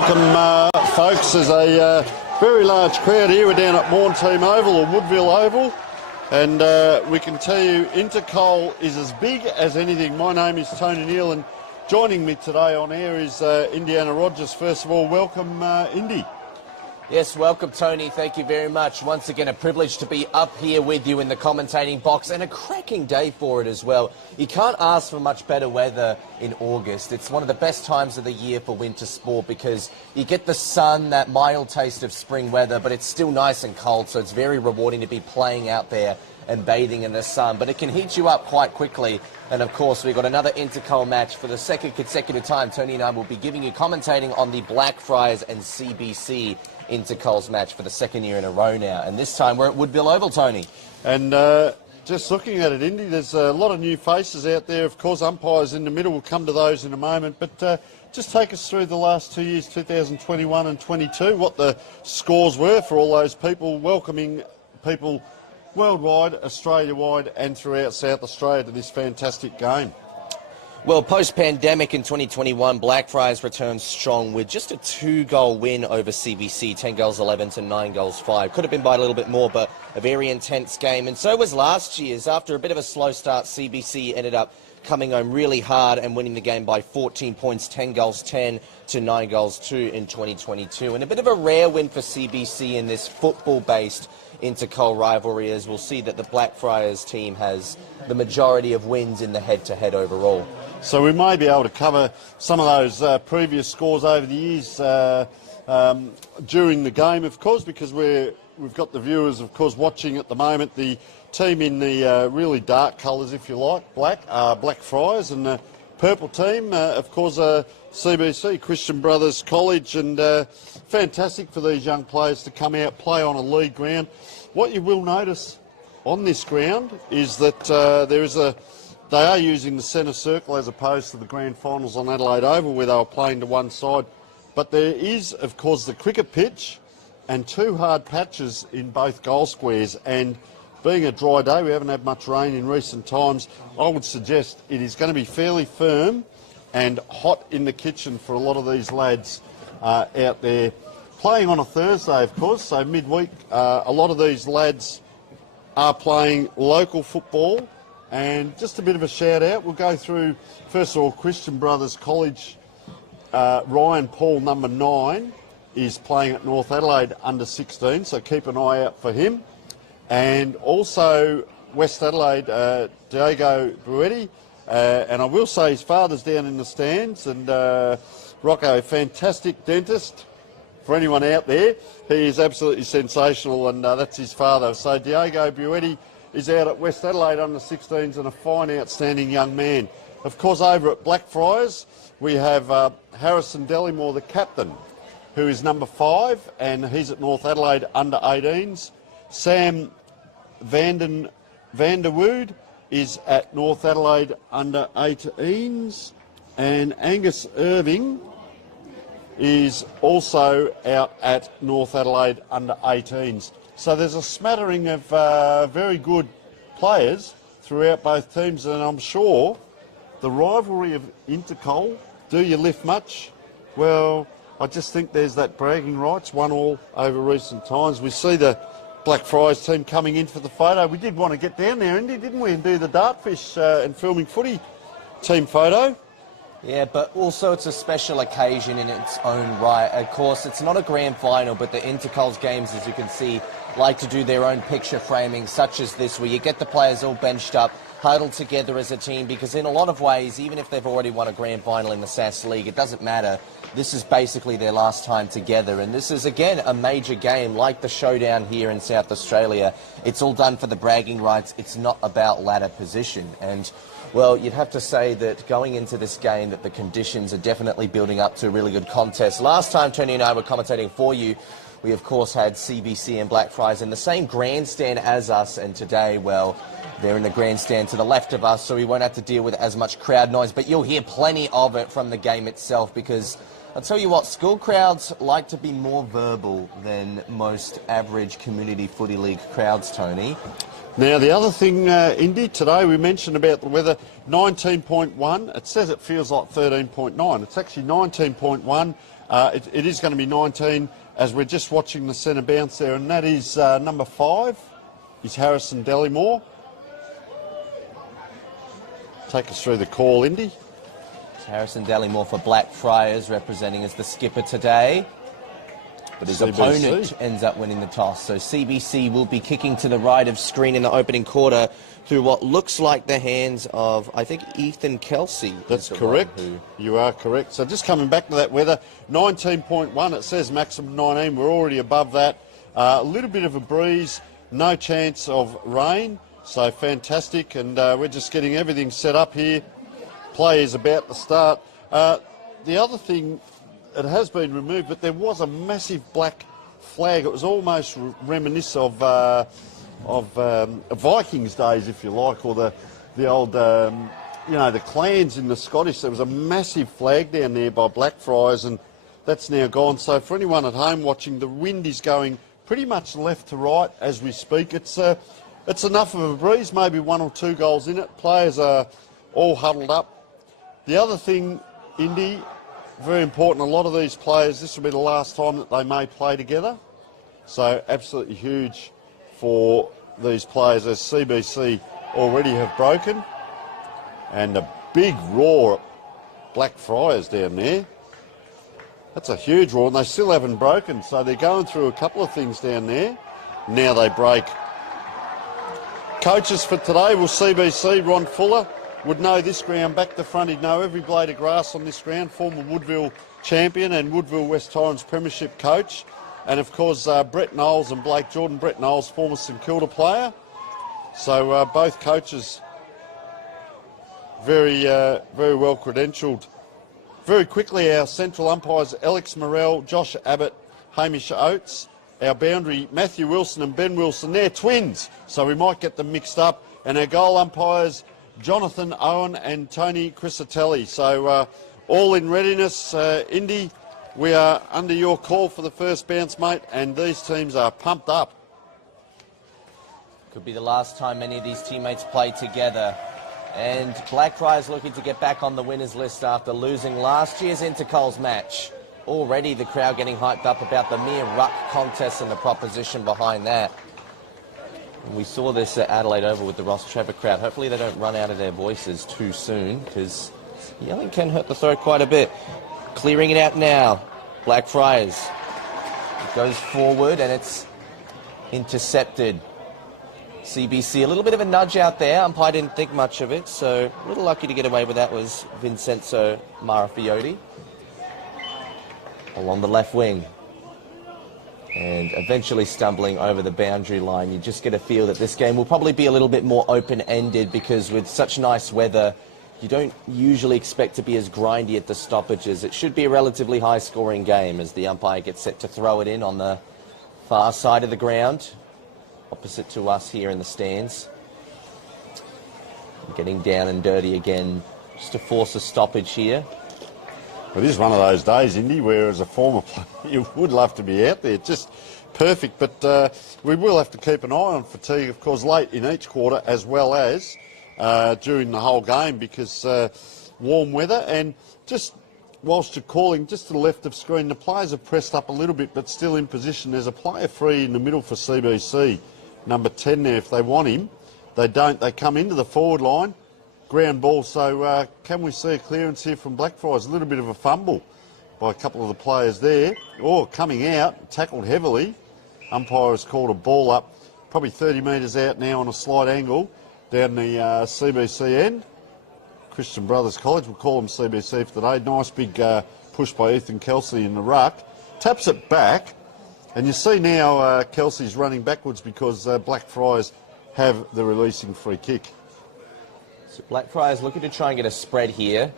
Welcome, folks. There's a very large crowd here. We're down at Maughn Thiem Oval, or Woodville Oval, and we can tell you Intercol is as big as anything. My name is Tony Neal, and joining me today on air is Indiana Rogers. First of all, welcome, Indy. Yes, welcome, Tony. Thank you very much. Once again, a privilege to be up here with you in the commentating box, and a cracking day for it as well. You can't ask for much better weather in August. It's one of the best times of the year for winter sport because you get the sun, that mild taste of spring weather, but it's still nice and cold, so it's very rewarding to be playing out there and bathing in the sun. But it can heat you up quite quickly. And of course, we've got another Intercol match for the second consecutive time. Tony and I will be giving you commentating on the Blackfriars and CBC Intercols match for the second year in a row now. And this time we're at Woodville Oval, Tony. And just looking at it, Indy, there's a lot of new faces out there. Of course, umpires in the middle. We'll come to those in a moment. But just take us through the last 2 years, 2021 and 22, what the scores were for all those people, welcoming people worldwide, Australia-wide and throughout South Australia to this fantastic game. Well, post-pandemic in 2021, Blackfriars returned strong with just a 2-goal win over CBC, 10 goals 11 to 9 goals 5. Could have been by a little bit more, but a very intense game. And so was last year's. After a bit of a slow start, CBC ended up coming home really hard and winning the game by 14 points, 10 goals 10 to 9 goals 2 in 2022. And a bit of a rare win for CBC in this football-based Intercol rivalry, as we'll see that the Blackfriars team has the majority of wins in the head-to-head overall. So we may be able to cover some of those previous scores over the years during the game, of course, because we've got the viewers, of course, watching at the moment. The team in the really dark colours, if you like, Blackfriars, and the purple team, of course, CBC, Christian Brothers College, and fantastic for these young players to come out, play on a league ground. What you will notice on this ground is that they are using the centre circle as opposed to the grand finals on Adelaide Oval where they were playing to one side. But there is, of course, the cricket pitch and 2 hard patches in both goal squares. And being a dry day, we haven't had much rain in recent times, I would suggest it is going to be fairly firm and hot in the kitchen for a lot of these lads out there. Playing on a Thursday, of course, so midweek, a lot of these lads are playing local football. And just a bit of a shout out, we'll go through, first of all, Christian Brothers College. Ryan Paul, number 9, is playing at North Adelaide under 16, so keep an eye out for him. And also West Adelaide, Diego Bruetti, and I will say his father's down in the stands, and Rocco, fantastic dentist. For anyone out there, he is absolutely sensational, and that's his father. So Diego Bruetti is out at West Adelaide under 16s and a fine, outstanding young man. Of course, over at Blackfriars, we have Harrison Dellimore, the captain, who is number 5, and he's at North Adelaide under 18s. Sam Vanderwood is at North Adelaide under 18s, and Angus Irving is also out at North Adelaide under 18s. So there's a smattering of very good players throughout both teams, and I'm sure the rivalry of Intercol, do you lift much? Well, I just think there's that bragging rights, 1-1 over recent times. We see the Blackfriars team coming in for the photo. We did want to get down there, Indy, didn't we, and do the dartfish and filming footy team photo. Yeah, but also it's a special occasion in its own right. Of course, it's not a grand final, but the Intercols games, as you can see, like to do their own picture framing, such as this, where you get the players all benched up, huddled together as a team, because in a lot of ways, even if they've already won a grand final in the SAAS League, it doesn't matter. This is basically their last time together, and this is, again, a major game, like the showdown here in South Australia. It's all done for the bragging rights. It's not about ladder position, and well, you'd have to say that going into this game that the conditions are definitely building up to a really good contest. Last time Tony and I were commentating for you, we of course had CBC and Blackfriars in the same grandstand as us, and today, well, they're in the grandstand to the left of us, so we won't have to deal with as much crowd noise, but you'll hear plenty of it from the game itself, because I'll tell you what, school crowds like to be more verbal than most average community footy league crowds, Tony. Now, the other thing, Indy, today we mentioned about the weather, 19.1. It says it feels like 13.9. It's actually 19.1. It is going to be 19 as we're just watching the centre bounce there, and that is number 5 is Harrison Dellimore. Take us through the call, Indy. It's Harrison Dellimore for Blackfriars, representing as the skipper today. But his opponent ends up winning the toss. So CBC will be kicking to the right of screen in the opening quarter through what looks like the hands of, I think, Ethan Kelsey. That's correct. You are correct. So just coming back to that weather, 19.1, it says maximum 19. We're already above that. A little bit of a breeze, no chance of rain. So fantastic. And we're just getting everything set up here. Play is about to start. The other thing, it has been removed, but there was a massive black flag. It was almost reminiscent of Vikings days, if you like, or the old, the clans in the Scottish. There was a massive flag down there by Blackfriars, and that's now gone. So for anyone at home watching, the wind is going pretty much left to right as we speak. It's enough of a breeze, maybe 1 or 2 goals in it. Players are all huddled up. The other thing, Indy, very important, a lot of these players, this will be the last time that they may play together. So absolutely huge for these players, as CBC already have broken. And a big roar at Blackfriars down there. That's a huge roar, and they still haven't broken. So they're going through a couple of things down there. Now they break. Coaches for today will CBC, Ron Fuller, would know this ground back to front. He'd know every blade of grass on this ground. Former Woodville champion and Woodville West Torrens premiership coach. And of course, Brett Knowles and Blake Jordan. Brett Knowles, former St Kilda player. So both coaches very well credentialed. Very quickly, our central umpires, Alex Morrell, Josh Abbott, Hamish Oates. Our boundary, Matthew Wilson and Ben Wilson. They're twins, so we might get them mixed up. And our goal umpires, Jonathan Owen and Tony Crisatelli. So all in readiness. Indy, we are under your call for the first bounce, mate, and these teams are pumped up. Could be the last time many of these teammates play together. And Blackfriars looking to get back on the winners list after losing last year's Intercol's match. Already the crowd getting hyped up about the mere ruck contest and the proposition behind that. We saw this at Adelaide Oval with the Ross Trevor crowd. Hopefully they don't run out of their voices too soon, because yelling can hurt the throat quite a bit. Clearing it out now. Blackfriars. It goes forward and it's intercepted. CBC, a little bit of a nudge out there. Umpire didn't think much of it, so a little lucky to get away with that was Vincenzo Marafiotti. Along the left wing. And eventually stumbling over the boundary line. You just get a feel that this game will probably be a little bit more open-ended, because with such nice weather, you don't usually expect to be as grindy at the stoppages. It should be a relatively high-scoring game as the umpire gets set to throw it in on the far side of the ground, opposite to us here in the stands. Getting down and dirty again, just to force a stoppage here. It is one of those days, Indy, where as a former player you would love to be out there. Just perfect, but we will have to keep an eye on fatigue, of course, late in each quarter as well as during the whole game, because warm weather. And just whilst you're calling, just to the left of screen, the players have pressed up a little bit but still in position. There's a player free in the middle for CBC, number 10 there. If they want him, they don't. They come into the forward line. Ground ball, so can we see a clearance here from Blackfriars? A little bit of a fumble by a couple of the players there. Oh, coming out, tackled heavily. Umpire has called a ball up, probably 30 metres out now on a slight angle down the CBC end. Christian Brothers College, we'll call them CBC for today. Nice big push by Ethan Kelsey in the ruck. Taps it back, and you see now Kelsey's running backwards because Blackfriars have the releasing free kick. So Blackfriars looking to try and get a spread here,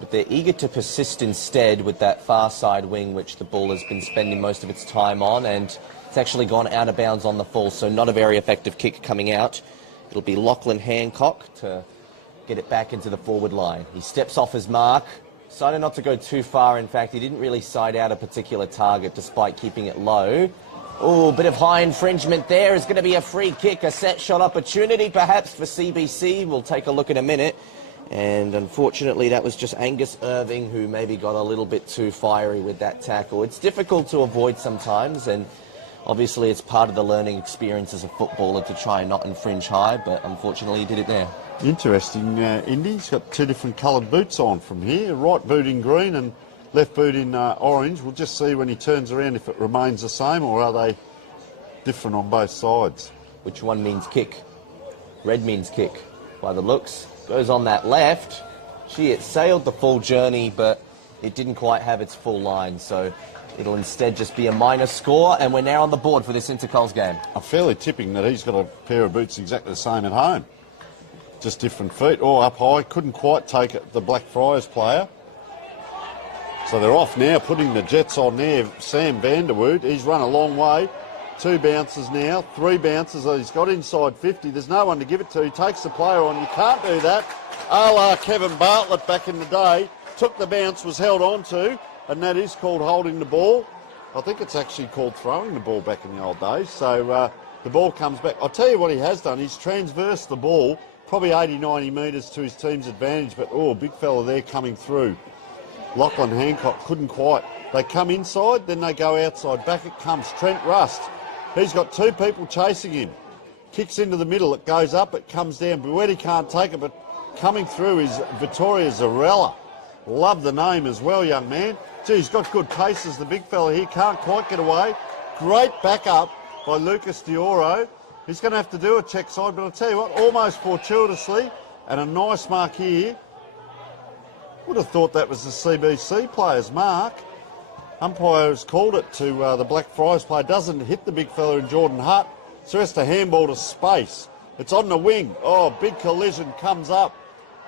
but they're eager to persist instead with that far side wing, which the ball has been spending most of its time on, and it's actually gone out of bounds on the full, so not a very effective kick coming out. It'll be Lachlan Hancock to get it back into the forward line. He steps off his mark, decided not to go too far. In fact, he didn't really side out a particular target despite keeping it low. Oh, bit of high infringement there. Is going to be a free kick, a set shot opportunity perhaps for CBC. We'll take a look in a minute. And unfortunately, that was just Angus Irving who maybe got a little bit too fiery with that tackle. It's difficult to avoid sometimes, and obviously it's part of the learning experience as a footballer to try and not infringe high, but unfortunately he did it there. Interesting, Indy. He's got two different coloured boots on from here. Right boot in green and left boot in orange. We'll just see when he turns around if it remains the same, or are they different on both sides. Which one means kick? Red means kick, by the looks. Goes on that left. Gee, it sailed the full journey, but it didn't quite have its full line, so it'll instead just be a minor score, and we're now on the board for this Intercol's game. I'm fairly tipping that he's got a pair of boots exactly the same at home. Just different feet. Oh, up high. Couldn't quite take it, the Blackfriars player. So they're off now, putting the Jets on there. Sam Vanderwood, he's run a long way. 2 bounces now, 3 bounces. He's got inside 50. There's no one to give it to. He takes the player on. You can't do that. A la Kevin Bartlett back in the day. Took the bounce, was held on to, and that is called holding the ball. I think it's actually called throwing the ball back in the old days. So the ball comes back. I'll tell you what he has done. He's transversed the ball, probably 80, 90 metres to his team's advantage, but, oh, big fella there coming through. Lachlan Hancock couldn't quite. They come inside, then they go outside. Back it comes Trent Rust. He's got 2 people chasing him. Kicks into the middle, it goes up, it comes down. Buetti can't take it, but coming through is Vittoria Zarella. Love the name as well, young man. Gee, he's got good paces, the big fella here. Can't quite get away. Great backup by Lucas Dioro. He's going to have to do a check side, but I'll tell you what, almost fortuitously, and a nice mark here. Would have thought that was the CBC player's mark. Umpire has called it to the Blackfriars player. Doesn't hit the big fella in Jordan Hutt. So has to handball to space. It's on the wing. Oh, big collision comes up.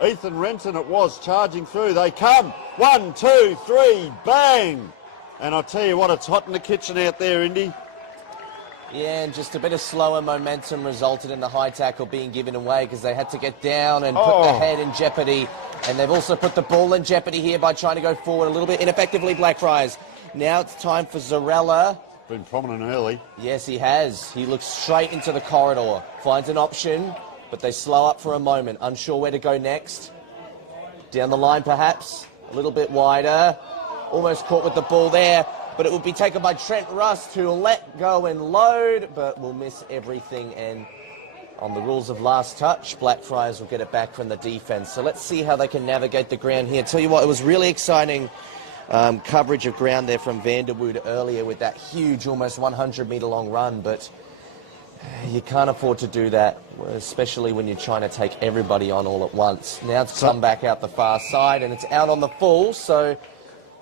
Ethan Renton it was, charging through. They come. 1, 2, 3, bang! And I tell you what, it's hot in the kitchen out there, Indy. Yeah, and just a bit of slower momentum resulted in the high tackle being given away because they had to get down and put the head in jeopardy. And they've also put the ball in jeopardy here by trying to go forward a little bit ineffectively, Blackfriars. Now it's time for Zarella. Been prominent early. Yes, he has. He looks straight into the corridor. Finds an option, but they slow up for a moment. Unsure where to go next. Down the line, perhaps. A little bit wider. Almost caught with the ball there. But it will be taken by Trent Rust, who will let go and load, but will miss everything. And on the rules of last touch, Blackfriars will get it back from the defence. So let's see how they can navigate the ground here. Tell you what, it was really exciting coverage of ground there from Vanderwood earlier with that huge, almost 100-metre long run. But you can't afford to do that, especially when you're trying to take everybody on all at once. Now it's come back out the far side, and it's out on the full, so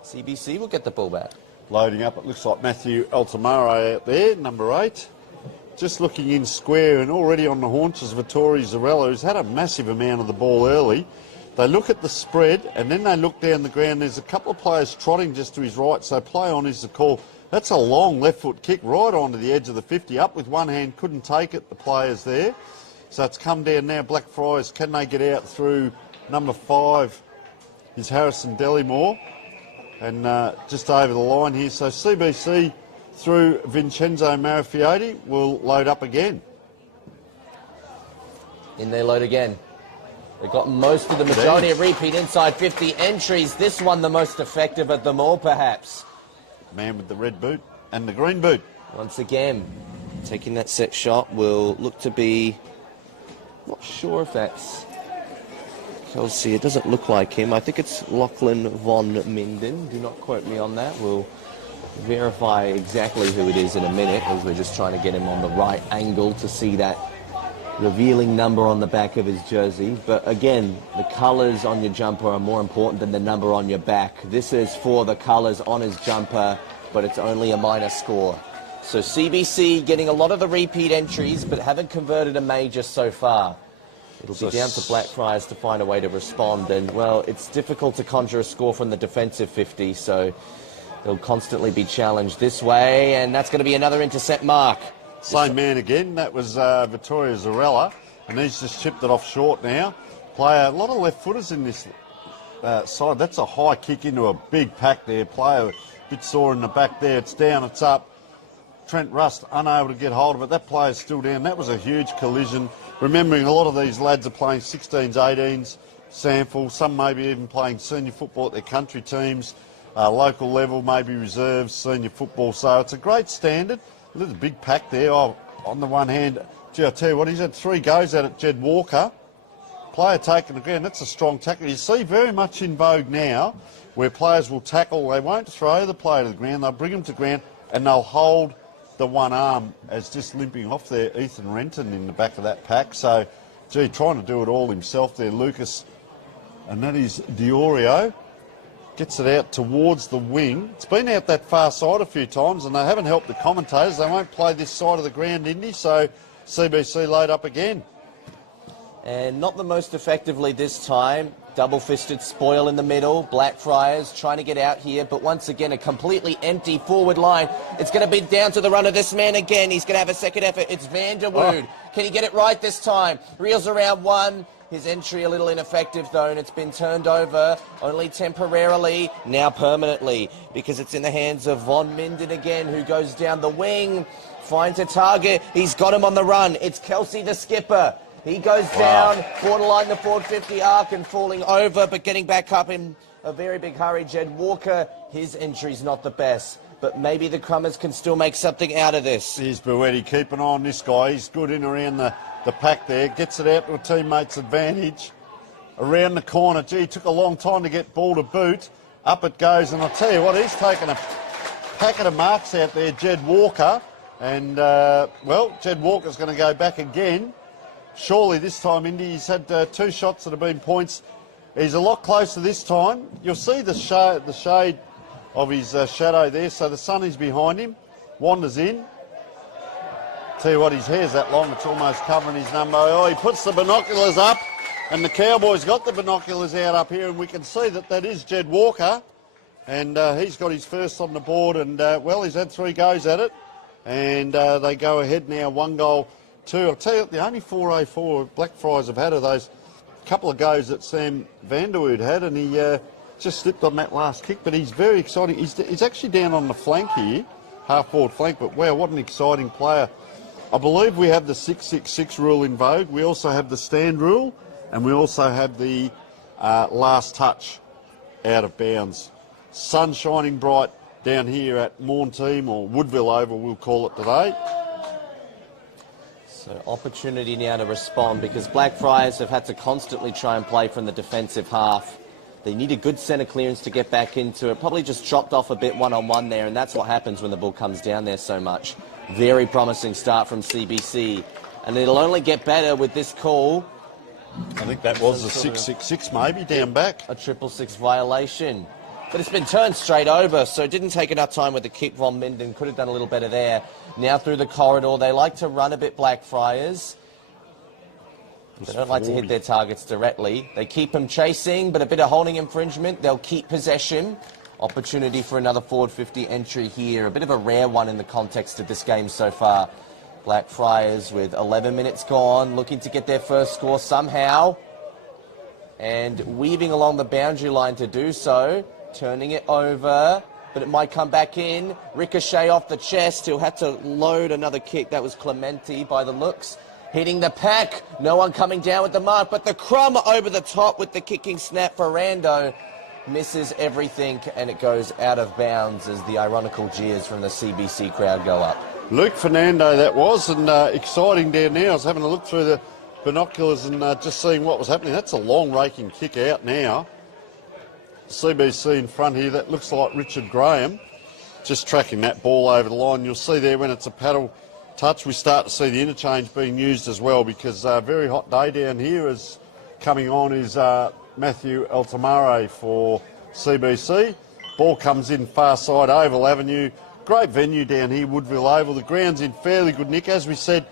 CBC will get the ball back. Loading up, it looks like Matthew Altamaro out there, number 8. Just looking in square and already on the haunches, Vittoria Zarella, who's had a massive amount of the ball early. They look at the spread and then they look down the ground. There's a couple of players trotting just to his right, so play on is the call. That's a long left foot kick right onto the edge of the 50. Up with one hand, couldn't take it, the players there. So it's come down now, Blackfriars. Can they get out through number 5 is Harrison Dellimore. And just over the line here. So CBC through Vincenzo Marafiotti will load up again. In they load again. They've got most of the majority of repeat inside 50 entries. This one the most effective of them all, perhaps. Man with the red boot and the green boot. Once again, taking that set shot will look to be... Not sure if that's... Kelsey, it doesn't look like him. I think it's Lachlan von Minden. Do not quote me on that. We'll verify exactly who it is in a minute, as we're just trying to get him on the right angle to see that revealing number on the back of his jersey. But again, the colours on your jumper are more important than the number on your back. This is for the colours on his jumper, but it's only a minor score. So CBC getting a lot of the repeat entries, but haven't converted a major so far. It'll be down to Blackfriars to find a way to respond. And, well, it's difficult to conjure a score from the defensive 50, so they'll constantly be challenged this way. And that's going to be another intercept mark. Same man again. That was Vittoria Zarella. And he's just chipped it off short now. Player, a lot of left footers in this side. That's a high kick into a big pack there. Player, a bit sore in the back there. It's down, it's up. Trent Rust unable to get hold of it. That player's still down. That was a huge collision. Remembering a lot of these lads are playing 16s, 18s, sample. Some maybe even playing senior football at their country teams, local level, maybe reserves, senior football. So it's a great standard. There's a big pack there. Oh, on the one hand, gee, I tell you what, he's had 3 goes at it, Jed Walker. Player taking the ground, that's a strong tackle. You see very much in vogue now where players will tackle, they won't throw the player to the ground, they'll bring him to ground and they'll hold the one arm as just limping off there, Ethan Renton in the back of that pack. So, gee, trying to do it all himself there, Lucas. And that is Diorio. Gets it out towards the wing. It's been out that far side a few times and they haven't helped the commentators. They won't play this side of the ground, Indy, so CBC load up again. And not the most effectively this time. Double-fisted spoil in the middle. Blackfriars trying to get out here, but once again a completely empty forward line. It's going to be down to the run of this man again. He's going to have a second effort. It's Vanderwood. Oh. Can he get it right this time? Reels around one. His entry a little ineffective though, and it's been turned over only temporarily, now permanently, because it's in the hands of Von Minden again, who goes down the wing, finds a target. He's got him on the run. It's Kelsey the skipper. He goes down, borderline the forward 50 arc and falling over, but getting back up in a very big hurry. Jed Walker, his entry's not the best, but maybe the Crummers can still make something out of this. Here's Buetti, keep an eye on this guy. He's good in around the pack there, gets it out to a teammate's advantage. Around the corner, gee, took a long time to get ball to boot. Up it goes, and I'll tell you what, he's taken a packet of marks out there, Jed Walker. And, well, Jed Walker's going to go back again. Surely this time, Indy, he's had 2 shots that have been points. He's a lot closer this time. You'll see the shade of his shadow there, so the sun is behind him. Wanders in. Tell you what, his hair's that long, it's almost covering his number. Oh, he puts the binoculars up, and the Cowboys got the binoculars out up here, and we can see that that is Jed Walker. And he's got his first on the board, and, well, he's had 3 goes at it. And they go ahead now, 1 goal. 2. I'll tell you, the only 404 Blackfriars have had are those couple of goes that Sam Vanderwood had, and he just slipped on that last kick. But he's very exciting. He's actually down on the flank here, half-forward flank, but wow, what an exciting player. I believe we have the 666 rule in vogue. We also have the stand rule, and we also have the last touch out of bounds. Sun shining bright down here at Maughn Thiem, or Woodville Oval, we'll call it today. So opportunity now to respond, because Blackfriars have had to constantly try and play from the defensive half. They need a good centre clearance to get back into it. Probably just chopped off a bit one-on-one there, and that's what happens when the ball comes down there so much. Very promising start from CBC, and it'll only get better with this call. I think that was a 666 maybe, down back. A 666 violation. But it's been turned straight over, so it didn't take enough time with the kick. Von Minden could have done a little better there. Now through the corridor, they like to run a bit, Blackfriars. They don't like to hit their targets directly. They keep them chasing, but a bit of holding infringement. They'll keep possession. Opportunity for another forward 50 entry here. A bit of a rare one in the context of this game so far. Blackfriars with 11 minutes gone, looking to get their first score somehow. And weaving along the boundary line to do so. Turning it over, but it might come back in. Ricochet off the chest. He'll have to load another kick. That was Clementi by the looks. Hitting the pack. No one coming down with the mark, but the Crumb over the top with the kicking snap for Rando. Misses everything, and it goes out of bounds as the ironical jeers from the CBC crowd go up. Luke Fernando that was, and exciting down there. I was having a look through the binoculars and just seeing what was happening. That's a long raking kick out now. CBC in front here, that looks like Richard Graham, just tracking that ball over the line. You'll see there when it's a paddle touch, we start to see the interchange being used as well, because a very hot day down here is coming on is Matthew Altamare for CBC. Ball comes in far side, Oval Avenue. Great venue down here, Woodville Oval. The ground's in fairly good nick. As we said,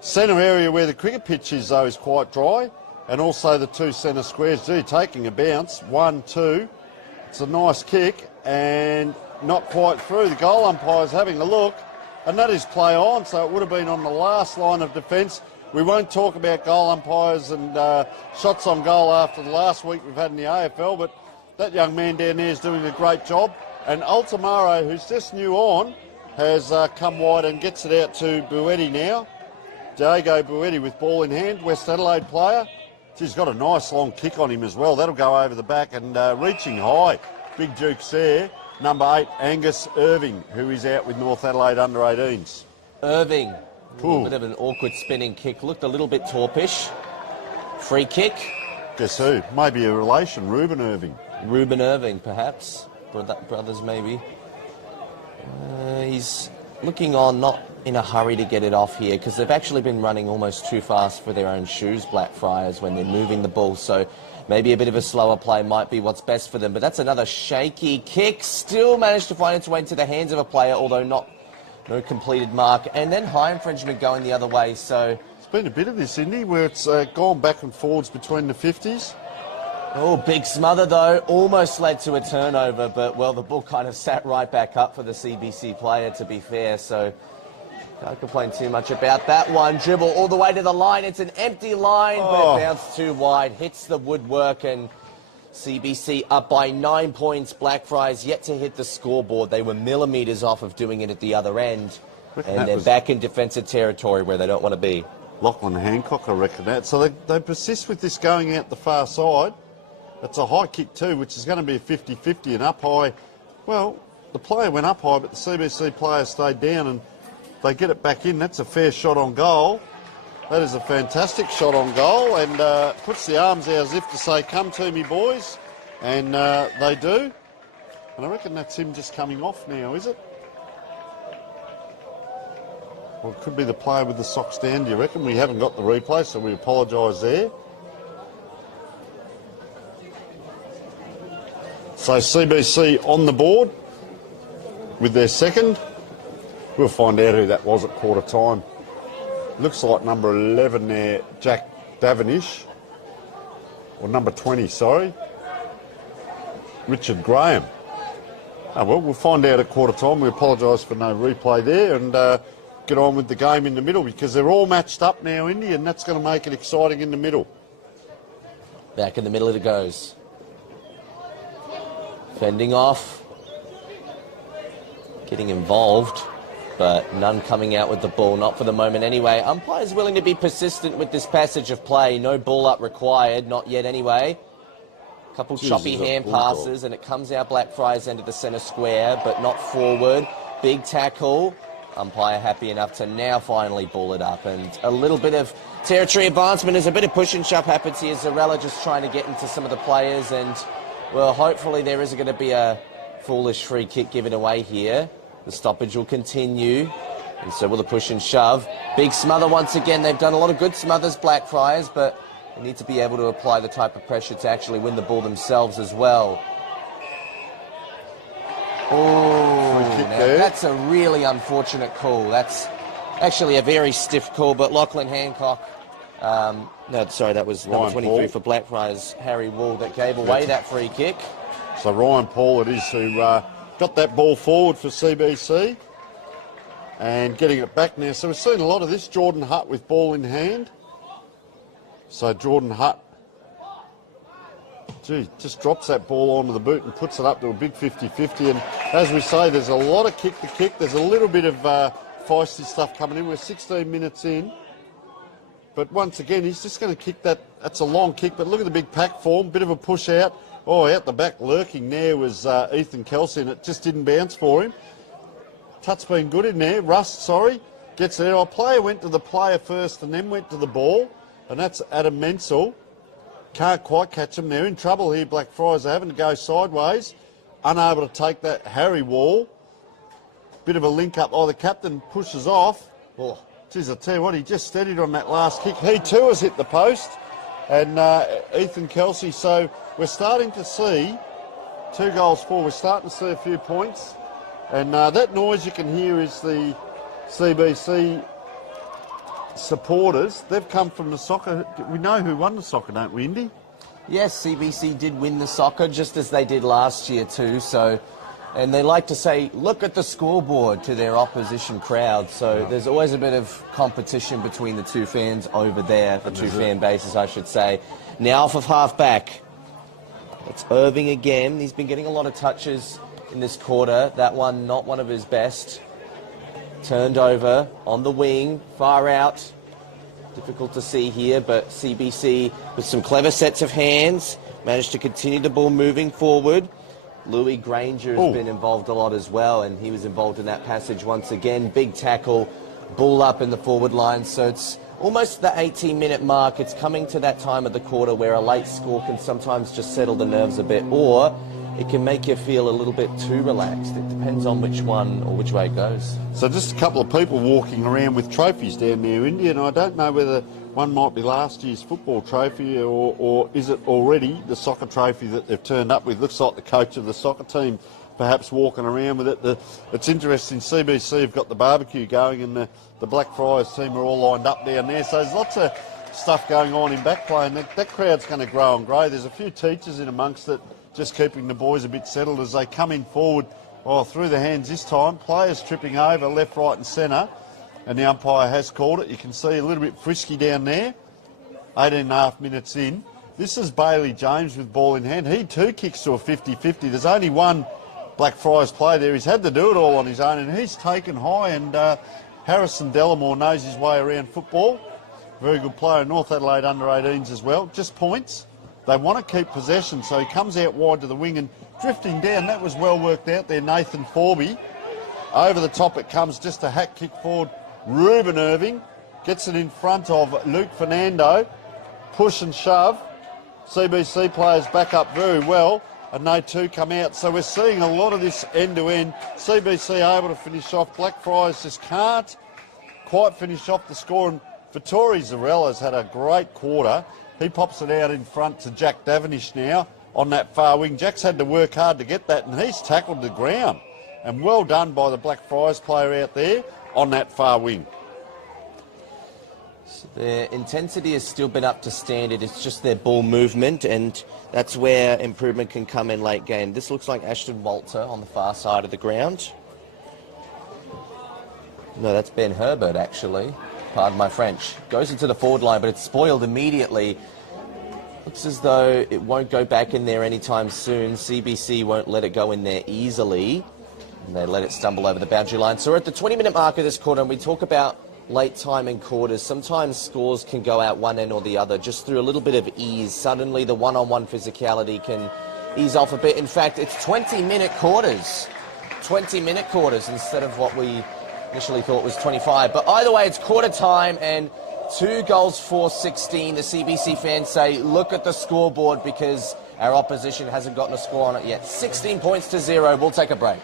centre area where the cricket pitch is, though, is quite dry. And also the 2 centre squares, taking a bounce. 1, 2. It's a nice kick and not quite through. The goal umpire's having a look, and that is play on, so it would have been on the last line of defence. We won't talk about goal umpires and shots on goal after the last week we've had in the AFL, but that young man down there is doing a great job. And Altamaro, who's just new on, has come wide and gets it out to Buetti now. Diego Buetti with ball in hand, West Adelaide player. He's got a nice long kick on him as well. That'll go over the back and reaching high. Big Dukes there. Number 8, Angus Irving, who is out with North Adelaide under-18s. Irving, a little bit of an awkward spinning kick. Looked a little bit torpish. Free kick. Guess who? Maybe a relation, Reuben Irving. Reuben Irving, perhaps. Brothers, maybe. He's looking on, not in a hurry to get it off here, because they've actually been running almost too fast for their own shoes, Blackfriars, when they're moving the ball. So maybe a bit of a slower play might be what's best for them. But that's another shaky kick. Still managed to find its way into the hands of a player, although no completed mark. And then high infringement going the other way. So it's been a bit of this, Indy, where it's gone back and forwards between the 50s. Oh, big smother, though. Almost led to a turnover, but, well, the ball kind of sat right back up for the CBC player, to be fair. So can't complain too much about that one. Dribble all the way to the line. It's an empty line, but it bounced too wide. Hits the woodwork, and CBC up by 9 points. Blackfriars yet to hit the scoreboard. They were millimetres off of doing it at the other end. And they're back in defensive territory where they don't want to be. Lachlan Hancock, I reckon that. So they persist with this going out the far side. It's a high kick too, which is going to be a 50-50 and up high. Well, the player went up high, but the CBC player stayed down and they get it back in. That's a fair shot on goal. That is a fantastic shot on goal and puts the arms out as if to say, come to me, boys. And they do. And I reckon that's him just coming off now, is it? Well, it could be the player with the socks down, do you reckon? We haven't got the replay, so we apologise there. So CBC on the board with their second. We'll find out who that was at quarter time. Looks like number 11 there, Jack Davenish. Or number 20, sorry. Richard Graham. Oh, well, we'll find out at quarter time. We apologise for no replay there and get on with the game in the middle because they're all matched up now, Indy, and that's going to make it exciting in the middle. Back in the middle it goes. Fending off, getting involved, but none coming out with the ball, not for the moment anyway. Umpire's willing to be persistent with this passage of play. No ball up required, not yet anyway. Couple choppy hand passes, and it comes out Blackfriars into the centre square, but not forward. Big tackle. Umpire happy enough to now finally ball it up, and a little bit of territory advancement as a bit of push and shove happens here. Zarella just trying to get into some of the players, and well, hopefully there isn't going to be a foolish free kick given away here. The stoppage will continue, and so will the push and shove. Big smother once again. They've done a lot of good smothers, Blackfriars, but they need to be able to apply the type of pressure to actually win the ball themselves as well. Oh, now that's a really unfortunate call. That's actually a very stiff call, but Lachlan Hancock... no, sorry, that was number 23 for Blackfriars, Harry Wall, that gave away that free kick. So Ryan Paul it is who got that ball forward for CBC and getting it back now. So we've seen a lot of this. Jordan Hutt with ball in hand. So Jordan Hutt, just drops that ball onto the boot and puts it up to a big 50-50. And as we say, there's a lot of kick to kick. There's a little bit of feisty stuff coming in. We're 16 minutes in. But once again, he's just going to kick that. That's a long kick, but look at the big pack form. Bit of a push out. Oh, out the back lurking there was Ethan Kelsey, and it just didn't bounce for him. Tut's been good in there. Rust, sorry, gets there. Our player went to the player first and then went to the ball, and that's Adam Menzel. Can't quite catch him. They're in trouble here, Blackfriars. They're having to go sideways. Unable to take that. Harry Wall. Bit of a link up. Oh, the captain pushes off. Oh. Geez, I tell you what, he just steadied on that last kick. He too has hit the post. And Ethan Kelsey. So we're starting to see 2 goals for. We're starting to see a few points. And that noise you can hear is the CBC supporters. They've come from the soccer. We know who won the soccer, don't we, Indy? Yes, CBC did win the soccer just as they did last year too. So. And they like to say, look at the scoreboard to their opposition crowd. So there's always a bit of competition between the two fans over there, the two fan bases, I should say. Now off of half-back. It's Irving again. He's been getting a lot of touches in this quarter. That one, not one of his best. Turned over on the wing, far out. Difficult to see here, but CBC with some clever sets of hands managed to continue the ball moving forward. Louis Granger has been involved a lot as well, and he was involved in that passage once again. Big tackle, ball up in the forward line, so it's almost the 18-minute mark. It's coming to that time of the quarter where a late score can sometimes just settle the nerves a bit, or it can make you feel a little bit too relaxed. It depends on which one or which way it goes. So just a couple of people walking around with trophies down there, India, and I don't know whether one might be last year's football trophy or is it already the soccer trophy that they've turned up with. Looks like the coach of the soccer team perhaps walking around with it. It's interesting, CBC have got the barbecue going and the Blackfriars team are all lined up down there. So there's lots of stuff going on in back play, and that crowd's going to grow and grow. There's a few teachers in amongst it, just keeping the boys a bit settled as they come in forward. Through the hands this time. Players tripping over left, right and centre. And the umpire has called it. You can see a little bit frisky down there. 18.5 minutes in. This is Bailey James with ball in hand. He too kicks to a 50-50. There's only one Blackfriars player there. He's had to do it all on his own, and he's taken high. And Harrison Delamore knows his way around football. Very good player. North Adelaide under-18s as well. Just points. They want to keep possession, so he comes out wide to the wing and drifting down. That was well worked out there, Nathan Forby. Over the top it comes, just a hack kick forward. Ruben Irving gets it in front of Luke Fernando. Push and shove. CBC players back up very well, and they too come out. So we're seeing a lot of this end-to-end. CBC able to finish off. Blackfriars just can't quite finish off the score. And Vittori Zarella's had a great quarter. He pops it out in front to Jack Davenish now on that far wing. Jack's had to work hard to get that, and he's tackled the ground. And well done by the Blackfriars player out there on that far wing. So their intensity has still been up to standard. It's just their ball movement, and that's where improvement can come in late game. This looks like Ashton Walter on the far side of the ground. No, that's Ben Herbert, actually. Pardon my French. Goes into the forward line, but it's spoiled immediately. Looks as though it won't go back in there anytime soon. CBC won't let it go in there easily. And they let it stumble over the boundary line. So we're at the 20-minute mark of this quarter, and we talk about late time in quarters. Sometimes scores can go out one end or the other, just through a little bit of ease. Suddenly the one-on-one physicality can ease off a bit. In fact, it's 20-minute quarters. 20-minute quarters instead of what we initially thought was 25. But either way, it's quarter time, and 2 goals for 16. The CBC fans say, look at the scoreboard, because our opposition hasn't gotten a score on it yet. 16 points to 0. We'll take a break.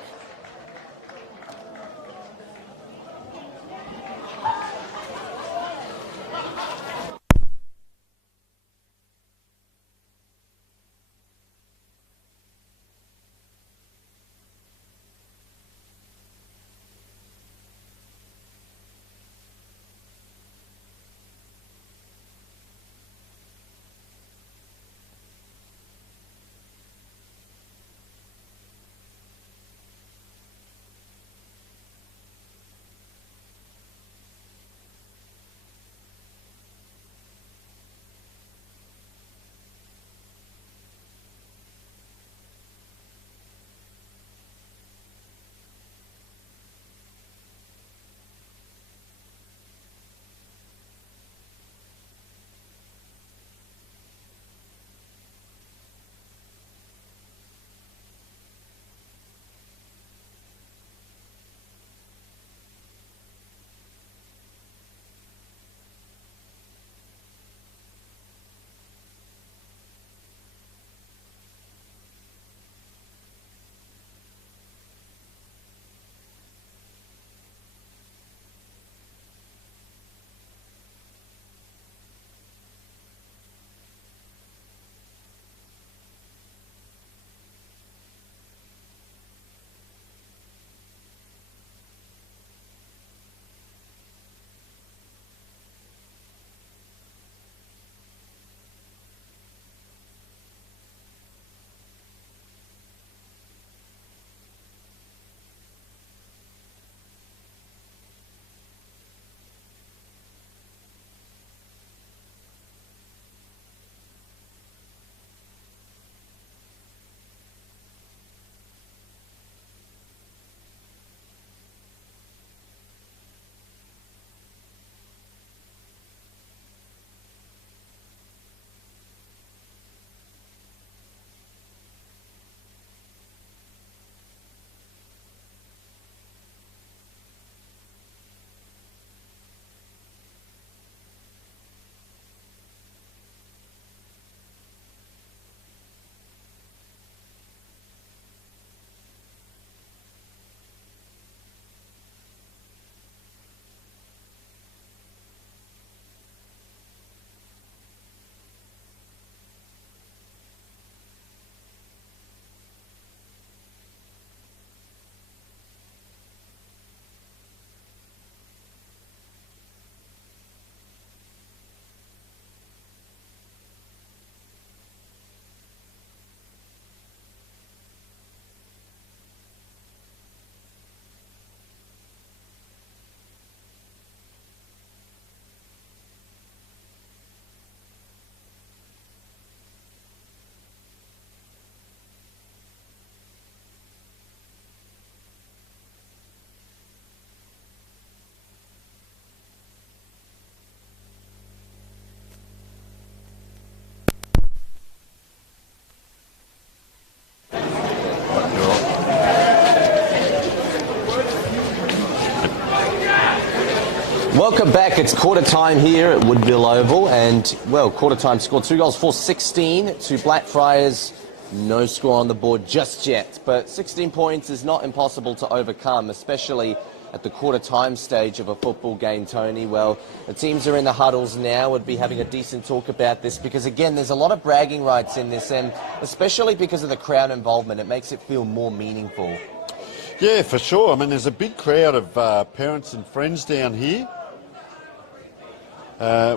Welcome back. It's quarter time here at Woodville Oval, and well, quarter time scored 2 goals for 16 to Blackfriars. No score on the board just yet, but 16 points is not impossible to overcome, especially at the quarter time stage of a football game, Tony. Well, the teams are in the huddles now. We'd be having a decent talk about this because, again, there's a lot of bragging rights in this, and especially because of the crowd involvement, it makes it feel more meaningful. Yeah, for sure. I mean, there's a big crowd of parents and friends down here.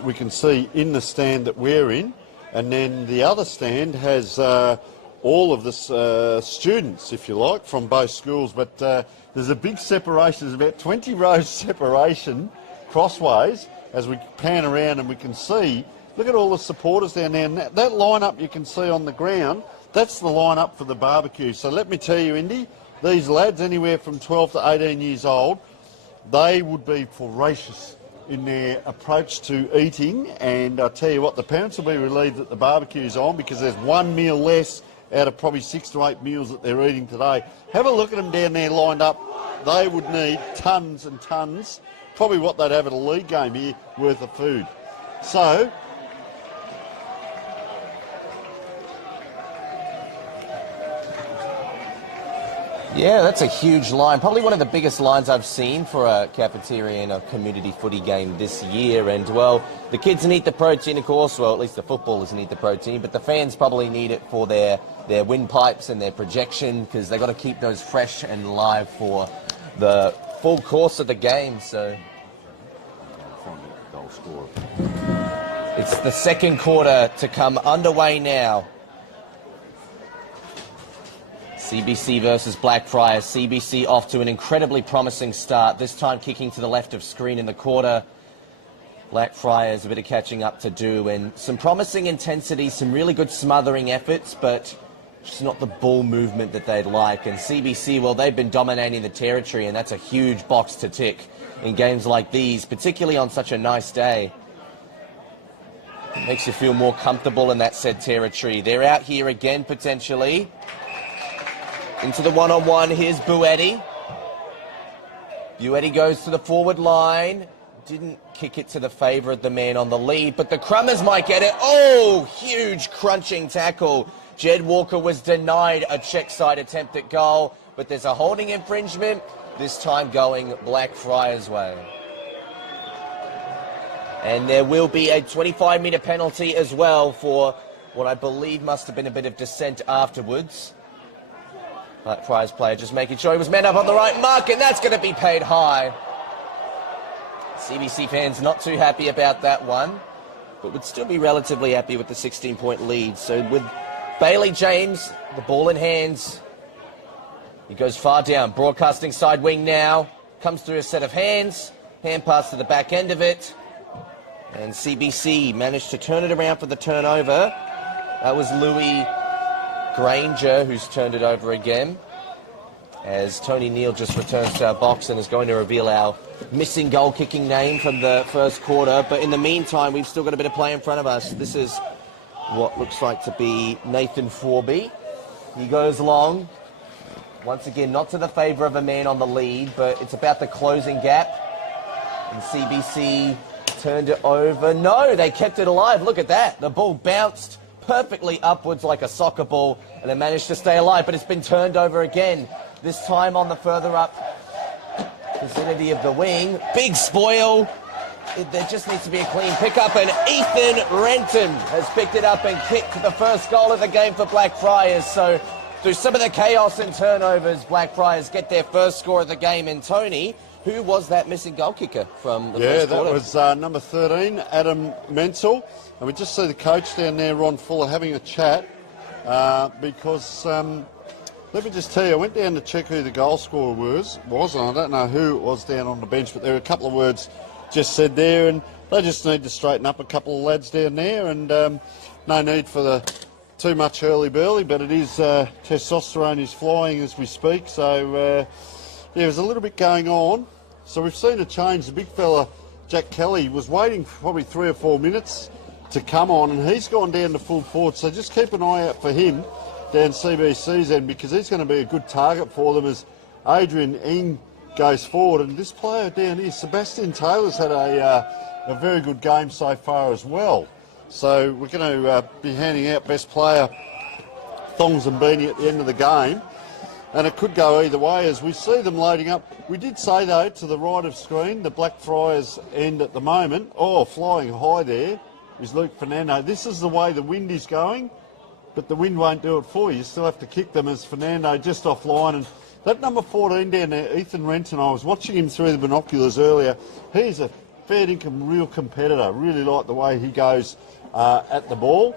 We can see in the stand that we're in, and then the other stand has all of the students, if you like, from both schools, but there's a big separation. There's about 20 rows separation crossways as we pan around, and we can see, look at all the supporters down there, and that lineup you can see on the ground, that's the lineup for the barbecue. So let me tell you, Indy, these lads, anywhere from 12 to 18 years old, they would be voracious in their approach to eating, and I tell you what, the parents will be relieved that the barbecue's on because there's one meal less out of probably 6 to 8 meals that they're eating today. Have a look at them down there lined up. They would need tons and tons, probably what they'd have at a league game here, worth of food. So, yeah, that's a huge line. Probably one of the biggest lines I've seen for a cafeteria in a community footy game this year. And, well, the kids need the protein, of course. Well, at least the footballers need the protein. But the fans probably need it for their windpipes and their projection because they've got to keep those fresh and live for the full course of the game. So it's the second quarter to come underway now. CBC versus Blackfriars. CBC off to an incredibly promising start, this time kicking to the left of screen in the quarter. Blackfriars a bit of catching up to do, and some promising intensity, some really good smothering efforts, but just not the ball movement that they'd like. And CBC, well, they've been dominating the territory, and that's a huge box to tick in games like these, particularly on such a nice day. It makes you feel more comfortable in that said territory. They're out here again, potentially. Into the one-on-one, here's Buetti. Buetti goes to the forward line. Didn't kick it to the favour of the man on the lead, but the Crummers might get it. Oh, huge crunching tackle. Jed Walker was denied a check side attempt at goal, but there's a holding infringement, this time going Blackfriars' way. And there will be a 25-metre penalty as well for what I believe must have been a bit of dissent afterwards. Blackfriars player just making sure he was met up on the right mark, and that's going to be paid high. CBC fans not too happy about that one, but would still be relatively happy with the 16-point lead. So with Bailey James, the ball in hands, he goes far down, broadcasting side wing now, comes through a set of hands, hand pass to the back end of it, and CBC managed to turn it around for the turnover. That was Louis Granger who's turned it over again, as Tony Neal just returns to our box and is going to reveal our missing goal kicking name from the first quarter. But in the meantime, we've still got a bit of play in front of us. This is what looks like to be Nathan Forby. He goes long, once again not to the favour of a man on the lead, but it's about the closing gap, and CBC turned it over. No, they kept it alive. Look at that, the ball bounced perfectly upwards like a soccer ball, and it managed to stay alive, but it's been turned over again, this time on the further up vicinity of the wing. Big spoil. There just needs to be a clean pickup, and Ethan Renton has picked it up and kicked the first goal of the game for Blackfriars. So through some of the chaos and turnovers, Blackfriars get their first score of the game. And Tony, who was that missing goal kicker from the first quarter? Yeah, that was number 13, Adam Menzel. And we just see the coach down there, Ron Fuller, having a chat because let me just tell you, I went down to check who the goal scorer was, and I don't know who it was down on the bench, but there were a couple of words just said there, and they just need to straighten up a couple of lads down there, and no need for the too much hurly-burly, but it is testosterone is flying as we speak, so yeah, there's a little bit going on. So we've seen a change. The big fella, Jack Kelly, was waiting for probably 3 or 4 minutes to come on, and he's gone down to full forward, so just keep an eye out for him down CBC's end, because he's going to be a good target for them, as Adrian goes forward. And this player down here, Sebastian Taylor's had a very good game so far as well. So we're going to be handing out best player thongs and beanie at the end of the game. And it could go either way as we see them loading up. We did say, though, to the right of screen, the Blackfriars end at the moment. Oh, flying high there is Luke Fernando. This is the way the wind is going, but the wind won't do it for you. You still have to kick them as Fernando just offline. And that number 14 down there, Ethan Renton, I was watching him through the binoculars earlier. He's a fair dinkum real competitor. Really like the way he goes at the ball,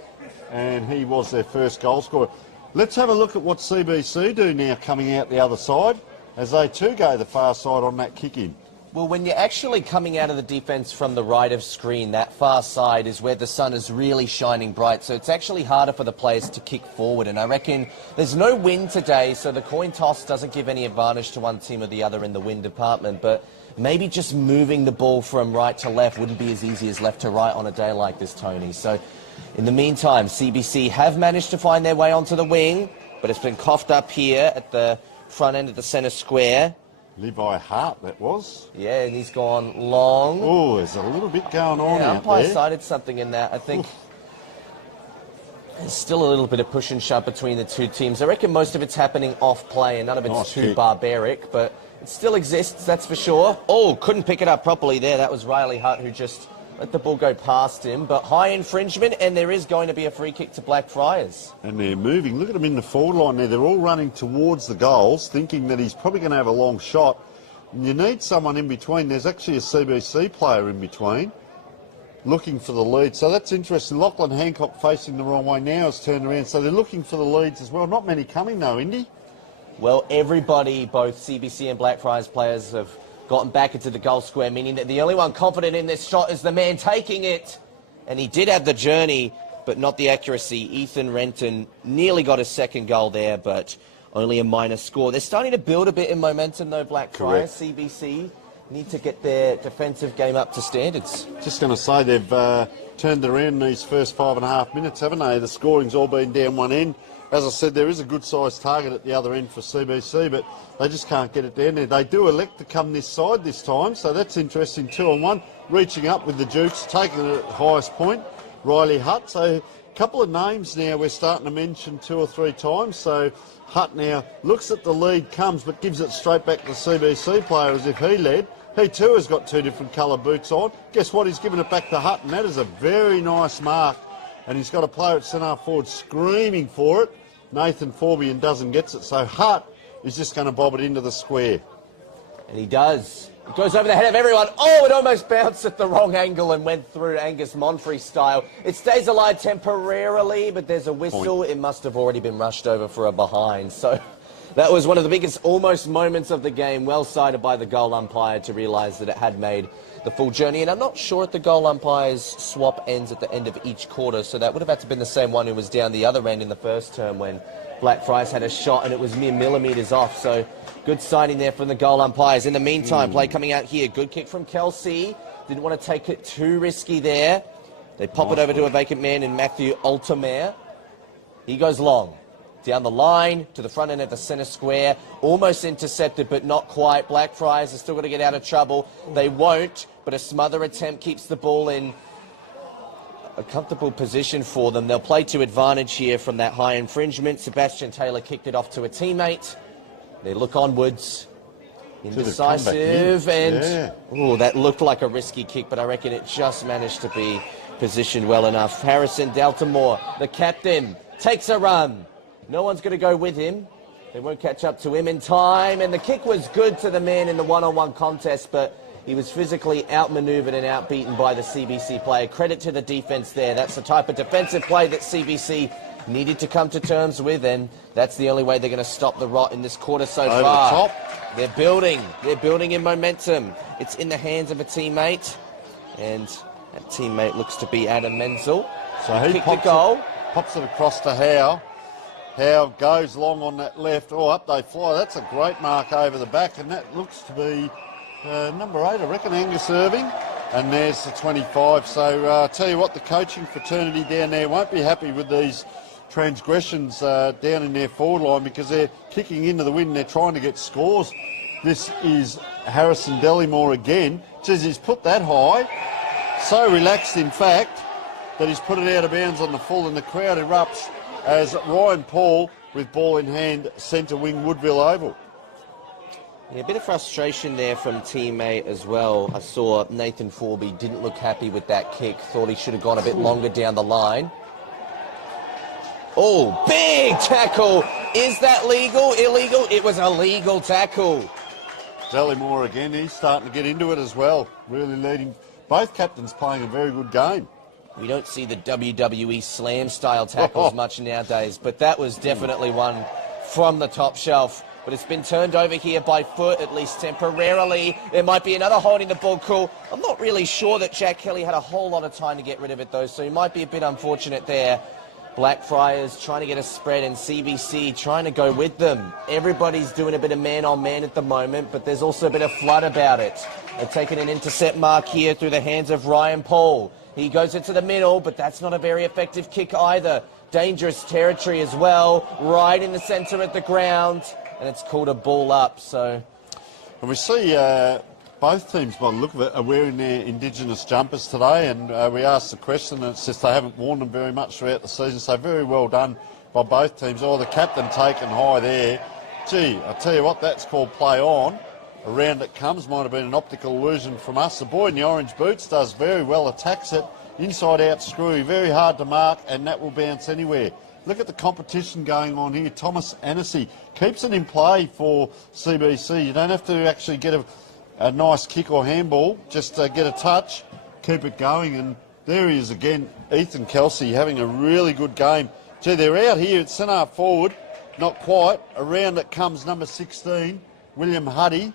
and he was their first goal scorer. Let's have a look at what CBC do now coming out the other side as they too go the far side on that kick-in. Well, when you're actually coming out of the defence from the right of screen, that far side is where the sun is really shining bright, so it's actually harder for the players to kick forward. And I reckon there's no wind today, so the coin toss doesn't give any advantage to one team or the other in the wind department, but maybe just moving the ball from right to left wouldn't be as easy as left to right on a day like this, Tony. So in the meantime, CBC have managed to find their way onto the wing, but it's been coughed up here at the front end of the centre square. Levi Hart, that was. Yeah, and he's gone long. Oh, there's a little bit going on out umpire there. cited something in that. I think there's still a little bit of push and shove between the two teams. I reckon most of it's happening off play and none of it's Nice too kick. barbaric, but it still exists, that's for sure. Oh, couldn't pick it up properly there. That was Riley Hutt who just let the ball go past him. But high infringement, and there is going to be a free kick to Blackfriars. And they're moving. Look at them in the forward line there. They're all running towards the goals, thinking that he's probably going to have a long shot. And you need someone in between. There's actually a CBC player in between looking for the lead. So that's interesting. Lachlan Hancock facing the wrong way now has turned around. So they're looking for the leads as well. Not many coming though, Indy. Well, everybody, both CBC and Blackfriars players, have gotten back into the goal square, meaning that the only one confident in this shot is the man taking it. And he did have the journey, but not the accuracy. Ethan Renton nearly got his second goal there, but only a minor score. They're starting to build a bit in momentum, though, Blackfriars. CBC need to get their defensive game up to standards. Just going to say they've turned it around in these first 5.5 minutes, haven't they? The scoring's all been down one end. As I said, there is a good-sized target at the other end for CBC, but they just can't get it down there. They do elect to come this side this time, so that's interesting. 2-on-1, reaching up with the Dukes, taking it at the highest point. Riley Hutt. So a couple of names now we're starting to mention 2 or 3 times. So Hutt now looks at the lead, comes, but gives it straight back to the CBC player as if he led. He too has got 2 different colour boots on. Guess what? He's given it back to Hutt, and that is a very nice mark. And he's got a player at centre forward screaming for it. Nathan Forbian doesn't get it, so Hutt is just going to bob it into the square. And he does. It goes over the head of everyone. Oh, it almost bounced at the wrong angle and went through Angus Monfrey style. It stays alive temporarily, but there's a whistle. It must have already been rushed over for a behind. So that was one of the biggest almost moments of the game. Well sighted by the goal umpire to realise that it had made the full journey. And I'm not sure if the goal umpire's swap ends at the end of each quarter, so that would have had to have been the same one who was down the other end in the first term when Blackfriars had a shot and it was mere millimetres off. So good signing there from the goal umpires. In the meantime, play coming out here. Good kick from Kelsey. Didn't want to take it too risky there. They pop it over to a vacant man in Matthew Altamere. He goes long. Down the line, to the front end of the centre square. Almost intercepted, but not quite. Blackfriars are still going to get out of trouble. They won't, but a smother attempt keeps the ball in a comfortable position for them. They'll play to advantage here from that high infringement. Sebastian Taylor kicked it off to a teammate. They look onwards. Indecisive, and oh, that looked like a risky kick, but I reckon it just managed to be positioned well enough. Harrison Deltamore, the captain, takes a run. No one's going to go with him. They won't catch up to him in time, and the kick was good to the man in the one-on-one contest, but he was physically outmanoeuvred and outbeaten by the CBC player. Credit to the defence there. That's the type of defensive play that CBC needed to come to terms with, and that's the only way they're going to stop the rot in this quarter so far. Over the top. They're building in momentum. It's in the hands of a teammate, and that teammate looks to be Adam Menzel. So he pops it across to Howe. Howe goes long on that left. Oh, up they fly. That's a great mark over the back, and that looks to be number 8, I reckon, Angus Irving. And there's the 25. So tell you what, the coaching fraternity down there won't be happy with these transgressions down in their forward line, because they're kicking into the wind and they're trying to get scores. This is Harrison Dellimore again. Says he's put that high. So relaxed, in fact, that he's put it out of bounds on the full, and the crowd erupts as Ryan Paul, with ball in hand, centre wing Woodville Oval. Yeah, a bit of frustration there from teammate as well. I saw Nathan Forby didn't look happy with that kick. Thought he should have gone a bit longer down the line. Oh, big tackle. Is that legal? Illegal? It was a legal tackle. Dellimore again, he's starting to get into it as well. Really leading. Both captains playing a very good game. We don't see the WWE slam-style tackles much nowadays, but that was definitely one from the top shelf. But it's been turned over here by Foot, at least temporarily. There might be another holding the ball cool. I'm not really sure that Jack Kelly had a whole lot of time to get rid of it, though, so he might be a bit unfortunate there. Blackfriars trying to get a spread, and CBC trying to go with them. Everybody's doing a bit of man-on-man at the moment, but there's also a bit of flood about it. They're taking an intercept mark here through the hands of Ryan Paul. He goes into the middle, but that's not a very effective kick either. Dangerous territory as well, right in the centre of the ground, and it's called a ball up. So, and we see both teams, by the look of it, are wearing their Indigenous jumpers today, and we asked the question, and it's just they haven't worn them very much throughout the season, so very well done by both teams. Oh, the captain taken high there. Gee, I tell you what, that's called play on. Around it comes, might have been an optical illusion from us. The boy in the orange boots does very well, attacks it, inside out screwy, very hard to mark, and that will bounce anywhere. Look at the competition going on here. Thomas Annecy keeps it in play for CBC. You don't have to actually get a nice kick or handball, just get a touch, keep it going, and there he is again, Ethan Kelsey having a really good game. Gee, they're out here at centre forward, not quite. Around it comes number 16, William Huddy,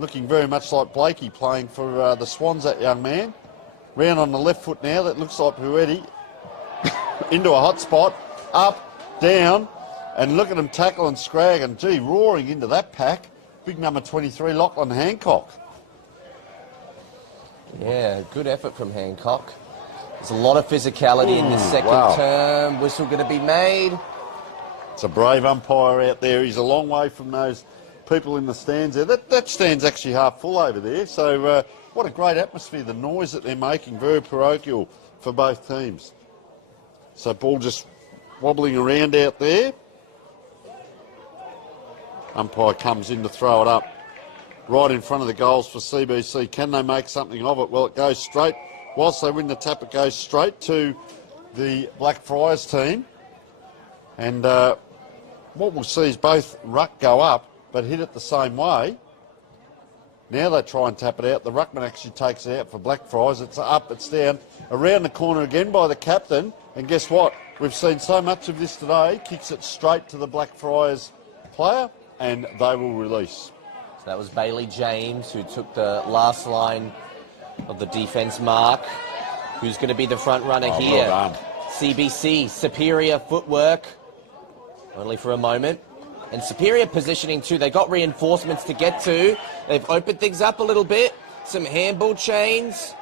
looking very much like Blakey playing for the Swans, that young man. Round on the left foot now, that looks like Puetti. Into a hot spot, up, down, and look at him tackle and scrag, and gee, roaring into that pack. Big number 23, Lachlan Hancock. Yeah, good effort from Hancock. There's a lot of physicality in this second term. Whistle going to be made. It's a brave umpire out there. He's a long way from those people in the stands there. That stand's actually half full over there. So what a great atmosphere. The noise that they're making, very parochial for both teams. So ball just wobbling around out there. Umpire comes in to throw it up right in front of the goals for CBC. Can they make something of it? Well, it goes straight. Whilst they win the tap, it goes straight to the Blackfriars team. And what we'll see is both ruck go up, but hit it the same way. Now they try and tap it out. The ruckman actually takes it out for Blackfriars. It's up, it's down. Around the corner again by the captain. And guess what? We've seen so much of this today. Kicks it straight to the Blackfriars player, and they will release. So that was Bailey James, who took the last line of the defence mark. Who's going to be the front runner here? Well done. CBC, superior footwork. Only for a moment. And superior positioning too. They got reinforcements to get to. They've opened things up a little bit. Some handball chains.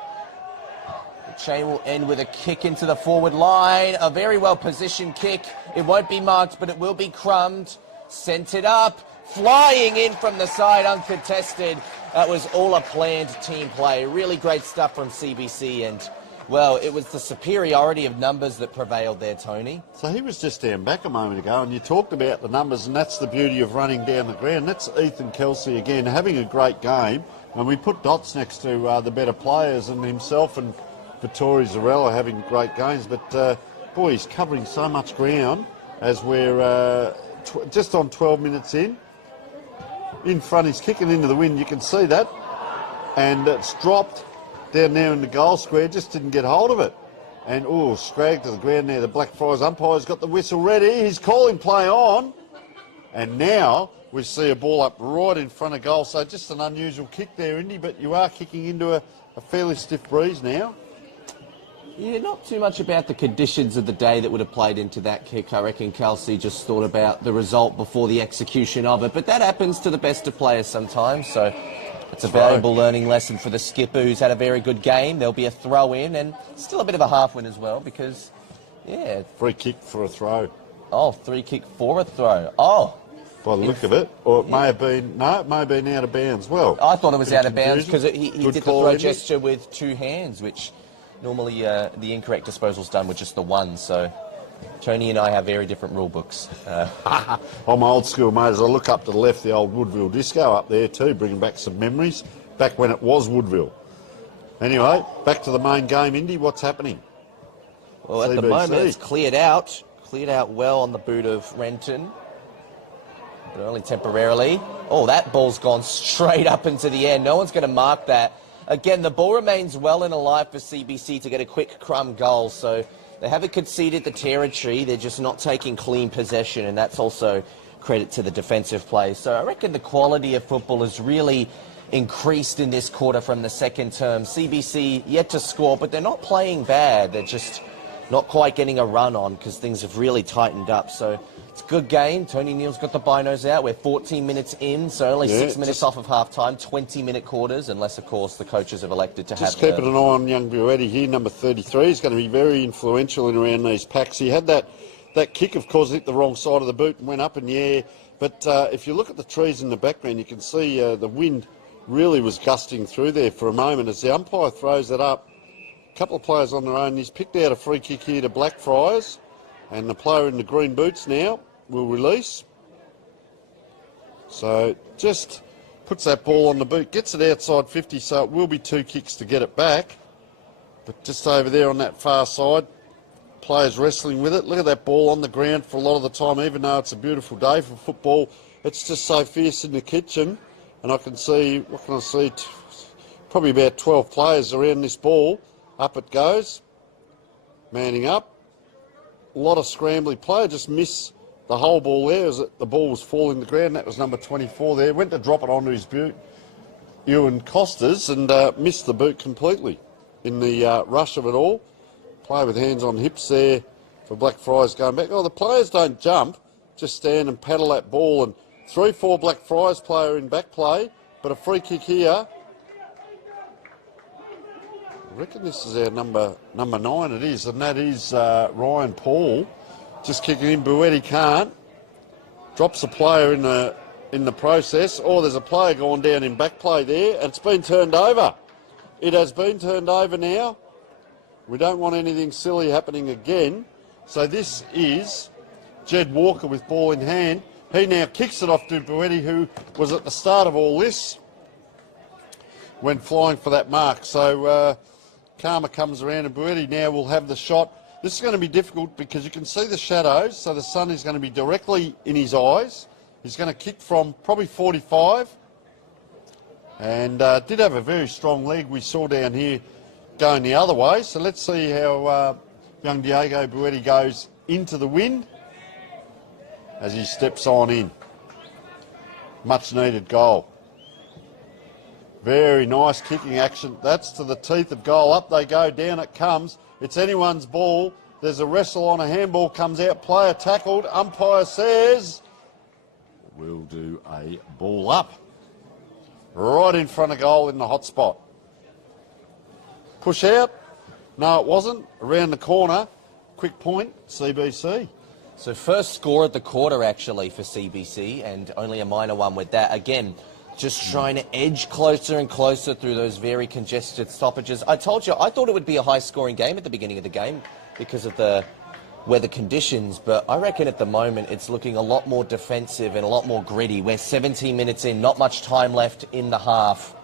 The chain will end with a kick into the forward line. A very well positioned kick. It won't be marked, but it will be crumbed. Sent it up. Flying in from the side, uncontested. That was all a planned team play. Really great stuff from CBC, and well, it was the superiority of numbers that prevailed there, Tony. So he was just down back a moment ago, and you talked about the numbers, and that's the beauty of running down the ground. That's Ethan Kelsey again, having a great game. And we put dots next to the better players, and himself and Vittori Zarella having great games. But, boy, he's covering so much ground as we're just on 12 minutes in. In front, he's kicking into the wind, you can see that. And it's dropped down there in the goal square, just didn't get hold of it. And, scragged to the ground there. The Blackfriars umpire's got the whistle ready. He's calling play on. And now we see a ball up right in front of goal. So just an unusual kick there, Indy, but you are kicking into a fairly stiff breeze now. Yeah, not too much about the conditions of the day that would have played into that kick. I reckon Kelsey just thought about the result before the execution of it. But that happens to the best of players sometimes, so it's a valuable learning lesson for the skipper, who's had a very good game. There'll be a throw in, and still a bit of a half win as well, because, yeah. Free kick for a throw. Oh, free kick for a throw. Oh, by the look of it. Or it may have been, no, it may have been out of bounds. Well, I thought it was out of bounds because he did the throw Indy. gesture with 2 hands, which normally the incorrect disposal's done with just the one. So Tony and I have very different rule books. I'm old school, mate. As I look up to the left, the old Woodville disco up there too, bringing back some memories, back when it was Woodville. Anyway, back to the main game, Indy. What's happening? Well, at the moment, it's cleared out well on the boot of Renton, but only temporarily. Oh, that ball's gone straight up into the air. No one's going to mark that. Again, the ball remains well and alive for CBC to get a quick crumb goal, so they haven't conceded the territory. They're just not taking clean possession, and that's also credit to the defensive play. So I reckon the quality of football has really increased in this quarter from the second term. CBC yet to score, but they're not playing bad. They're just not quite getting a run on because things have really tightened up. So it's a good game. Tony Neal's got the binos out. We're 14 minutes in, so only 6 minutes off of half-time, 20-minute quarters, unless, of course, the coaches have elected to have... Just keeping an eye on young Buetti here, number 33. He's going to be very influential in around these packs. He had that kick, of course, hit the wrong side of the boot and went up in the air. But if you look at the trees in the background, you can see the wind really was gusting through there for a moment. As the umpire throws it up, a couple of players on their own. He's picked out a free kick here to Blackfriars, and the player in the green boots now will release. So just puts that ball on the boot, gets it outside 50, so it will be 2 kicks to get it back. But just over there on that far side, players wrestling with it. Look at that ball on the ground for a lot of the time, even though it's a beautiful day for football. It's just so fierce in the kitchen. And I can see, what can I see, probably about 12 players around this ball. Up it goes, manning up. A lot of scrambling play, just miss the whole ball there as the ball was falling to the ground. That was number 24 there. Went to drop it onto his boot, Ewan Costas, and missed the boot completely in the rush of it all. Play with hands on hips there for Blackfriars going back. Oh, the players don't jump, just stand and paddle that ball. And 3-4 Blackfriars player in back play, but a free kick here. I reckon this is our number 9, it is, and that is Ryan Paul. Just kicking in, Buetti can't. Drops a player in the process. Oh, there's a player gone down in back play there, and it's been turned over. It has been turned over now. We don't want anything silly happening again. So this is Jed Walker with ball in hand. He now kicks it off to Buetti, who was at the start of all this when flying for that mark. So Karma comes around and Buetti now will have the shot. This is going to be difficult because you can see the shadows, so the sun is going to be directly in his eyes. He's going to kick from probably 45 and did have a very strong leg we saw down here going the other way. So let's see how young Diego Buetti goes into the wind as he steps on in. Much needed goal. Very nice kicking action. That's to the teeth of goal. Up they go, down it comes. It's anyone's ball. There's a wrestle on, a handball comes out, player tackled. Umpire says, we'll do a ball up. Right in front of goal in the hot spot. Push out. No, it wasn't. Around the corner. Quick point, CBC. So first score of the quarter, actually, for CBC, and only a minor one with that. Again, just trying to edge closer and closer through those very congested stoppages. I told you, I thought it would be a high-scoring game at the beginning of the game because of the weather conditions, but I reckon at the moment it's looking a lot more defensive and a lot more gritty. We're 17 minutes in, not much time left in the half.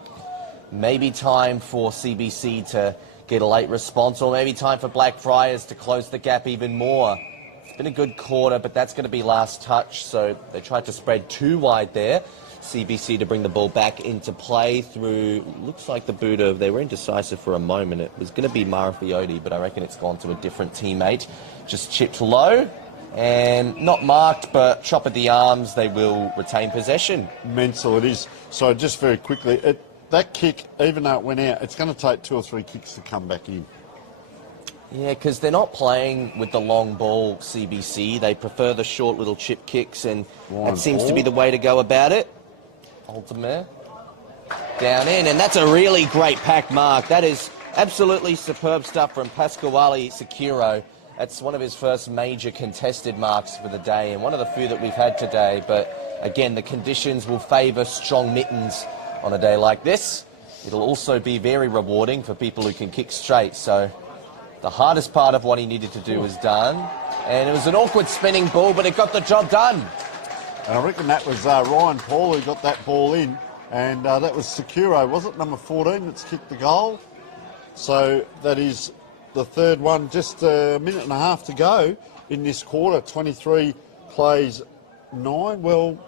Maybe time for CBC to get a late response, or maybe time for Blackfriars to close the gap even more. It's been a good quarter, but that's going to be last touch, so they tried to spread too wide there. CBC to bring the ball back into play through, looks like the boot of, they were indecisive for a moment. It was going to be Marafiotti, but I reckon it's gone to a different teammate. Just chipped low and not marked, but chop at the arms. They will retain possession. Mental it is. So just very quickly, that kick, even though it went out, it's going to take 2 or 3 kicks to come back in. Yeah, because they're not playing with the long ball, CBC. They prefer the short little chip kicks, and that seems to be the way to go about it. Ultimate down in, and that's a really great pack mark. That is absolutely superb stuff from Pasquale Securo. That's one of his first major contested marks for the day, and one of the few that we've had today, but Again, the conditions will favour strong mittens on a day like this. It'll also be very rewarding for people who can kick straight. So the hardest part of what he needed to do was done. And it was an awkward spinning ball, but it got the job done. And I reckon that was Ryan Paul who got that ball in. And that was Securo, was it? Number 14 that's kicked the goal. So that is the third one. Just a minute and a half to go in this quarter. 23 plays 9. Well,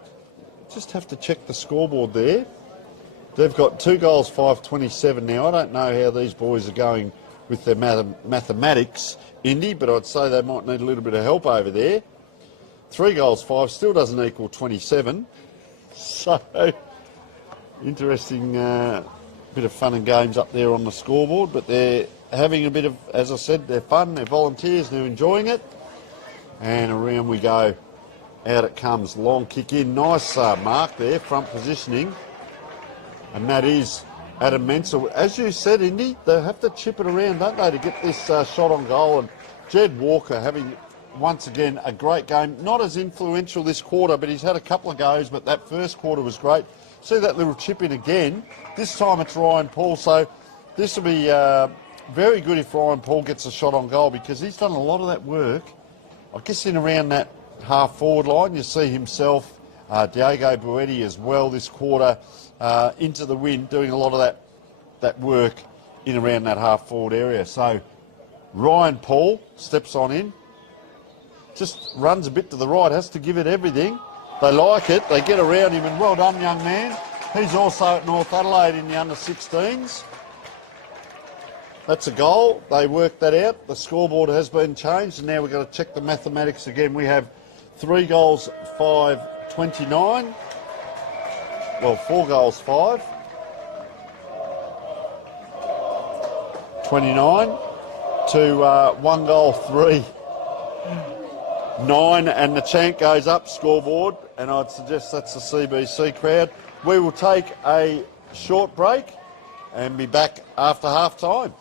just have to check the scoreboard there. They've got 2 goals, 5-27 now. I don't know how these boys are going with their mathematics, Indy, but I'd say they might need a little bit of help over there. 3 goals, 5 still doesn't equal 27. So, interesting bit of fun and games up there on the scoreboard, but they're having a bit of, as I said, they're fun, they're volunteers, they're enjoying it. And around we go. Out it comes. Long kick in. Nice mark there, front positioning. And that is Adam Menzel. As you said, Indy, they have to chip it around, don't they, to get this shot on goal. And Jed Walker having, once again, a great game. Not as influential this quarter, but he's had a couple of goes, but that first quarter was great. See that little chip in again. This time it's Ryan Paul. So this will be very good if Ryan Paul gets a shot on goal, because he's done a lot of that work. I guess in around that half-forward line, you see himself, Diego Buetti as well this quarter, into the wind, doing a lot of that work in around that half-forward area. So Ryan Paul steps on in, just runs a bit to the right, has to give it everything. They like it, they get around him, and well done, young man. He's also at North Adelaide in the under-16s. That's a goal. They worked that out. The scoreboard has been changed, and now we've got to check the mathematics again. We have 3 goals, 5-29. Well, 4 goals, 5. 29 to 1 goal, 3. 9, and the chant goes up, scoreboard, and I'd suggest that's the CBC crowd. We will take a short break and be back after half time.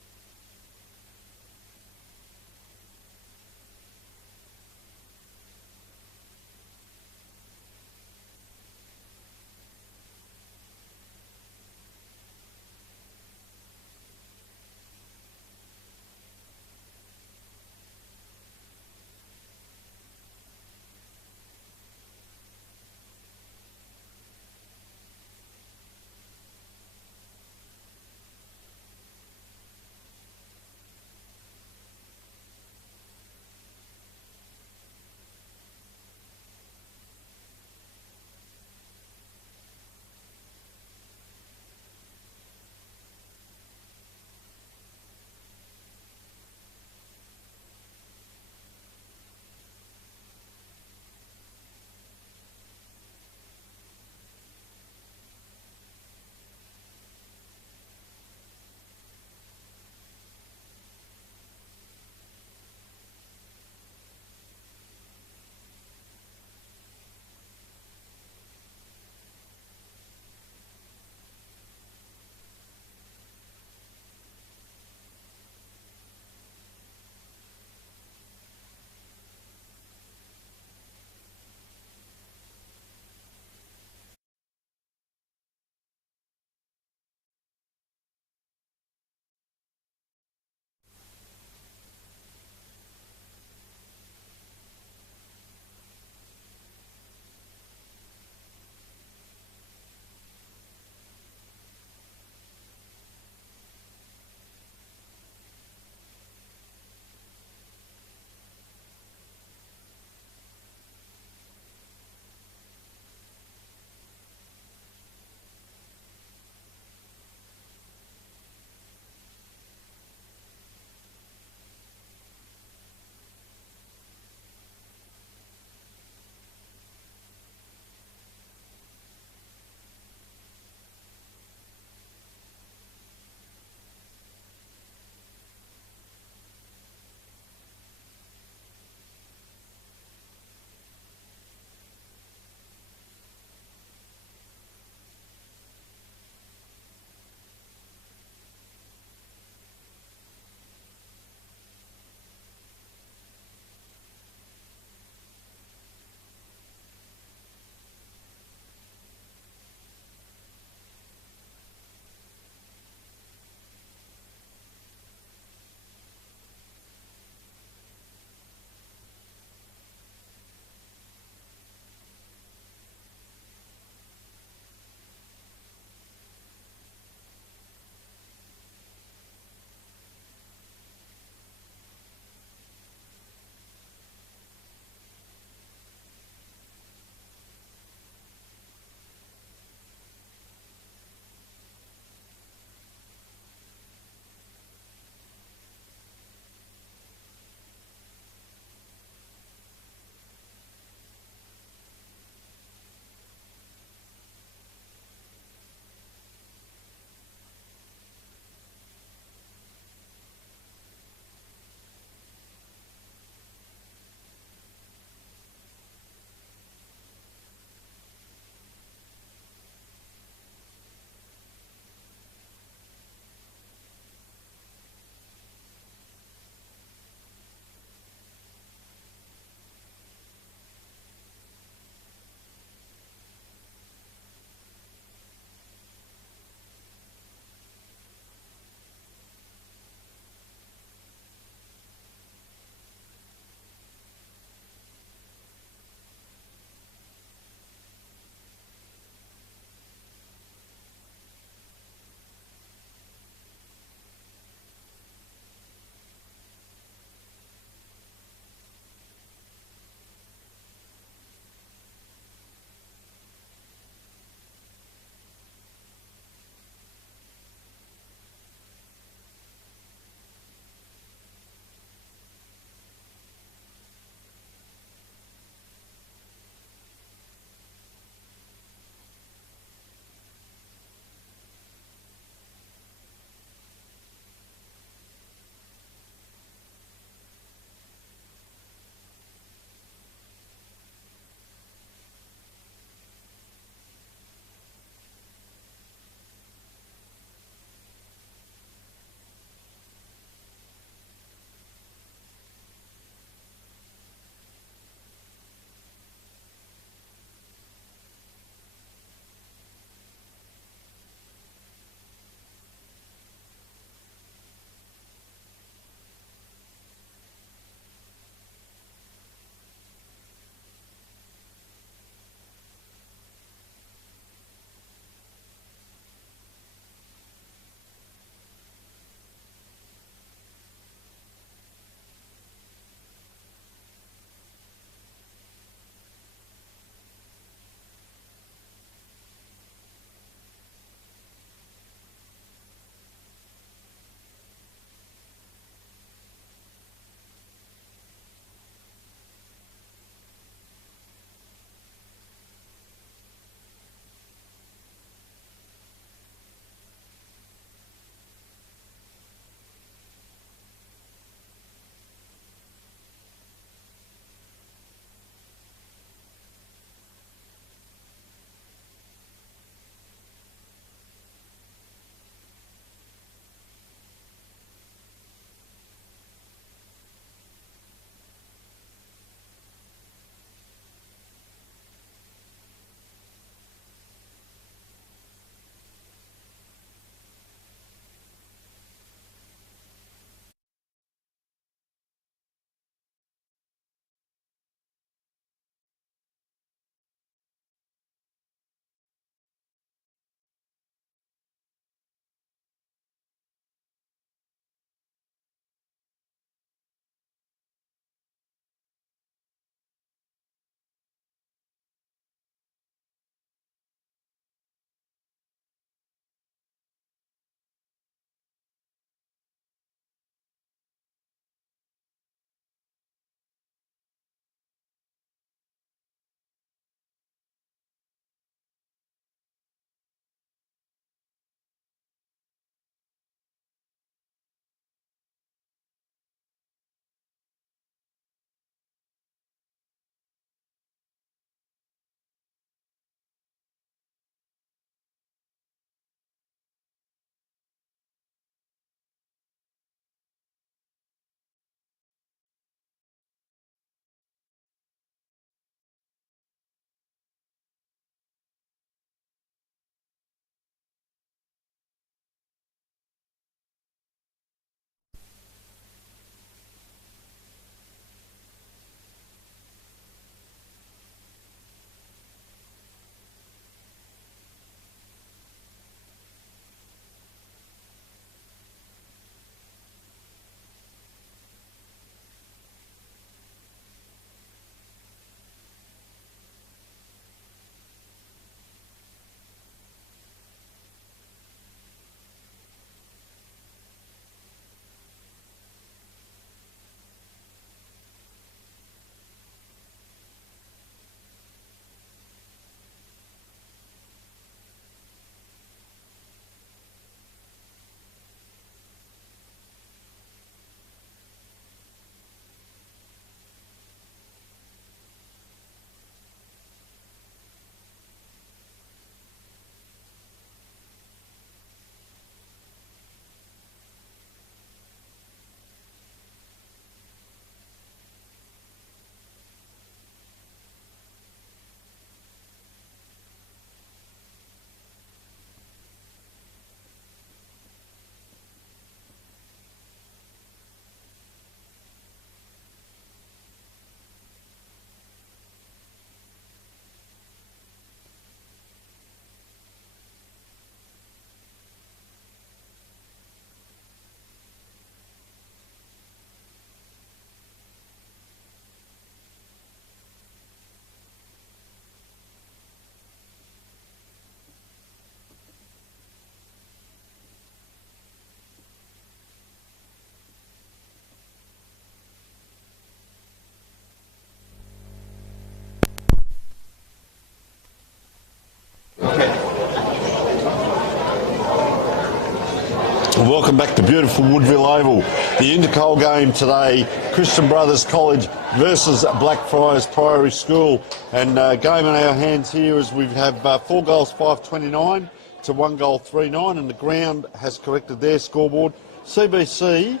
Welcome back to beautiful Woodville Oval. The Intercol game today, Christian Brothers College versus Blackfriars Priory School. And game in our hands here is we have 4 goals 5-29 to 1 goal 3-9, and the ground has corrected their scoreboard. CBC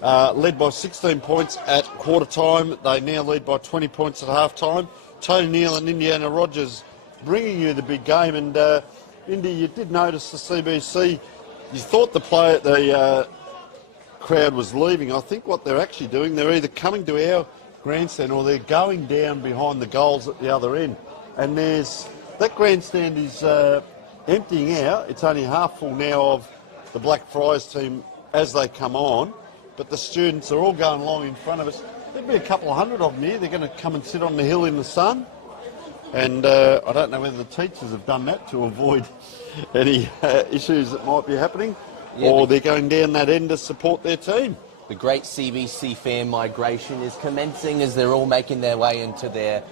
led by 16 points at quarter time. They now lead by 20 points at half time. Tony Neal and Indiana Rogers bringing you the big game. And Indy, you did notice the CBC. You thought the crowd was leaving. I think what they're actually doing, they're either coming to our grandstand or they're going down behind the goals at the other end. And that grandstand is emptying out. It's only half full now of the Blackfriars team as they come on. But the students are all going along in front of us. There'll be a couple of hundred of them here. They're going to come and sit on the hill in the sun. And I don't know whether the teachers have done that to avoid any issues that might be happening, or they're going down that end to support their team. The great CBC fan migration is commencing as they're all making their way into their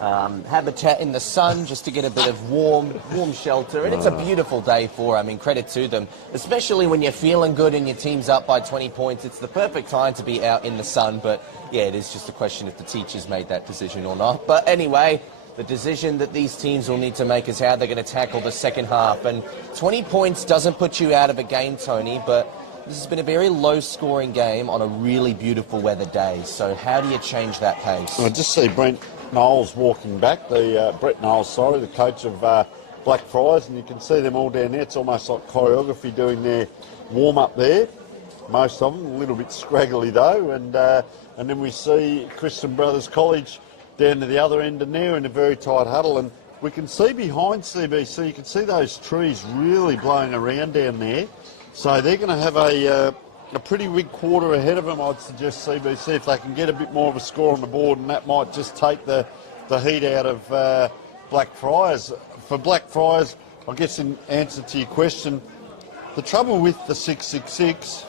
habitat in the sun just to get a bit of warm shelter. And it's a beautiful day for, credit to them, especially when you're feeling good and your team's up by 20 points. It's the perfect time to be out in the sun. But yeah, it is just a question if the teachers made that decision or not. But anyway, the decision that these teams will need to make is how they're going to tackle the second half. And 20 points doesn't put you out of a game, Tony, but this has been a very low-scoring game on a really beautiful weather day. So how do you change that pace? I just see Brett Knowles walking back, the coach of Blackfriars, and you can see them all down there. It's almost like choreography doing their warm-up there. Most of them, a little bit scraggly though. And then we see Christian Brothers College down to the other end and there in a very tight huddle, and we can see behind CBC, you can see those trees really blowing around down there. So they're going to have a pretty big quarter ahead of them, I'd suggest CBC, if they can get a bit more of a score on the board, and that might just take the heat out of Blackfriars. For Blackfriars, I guess in answer to your question, the trouble with the 6-6-6,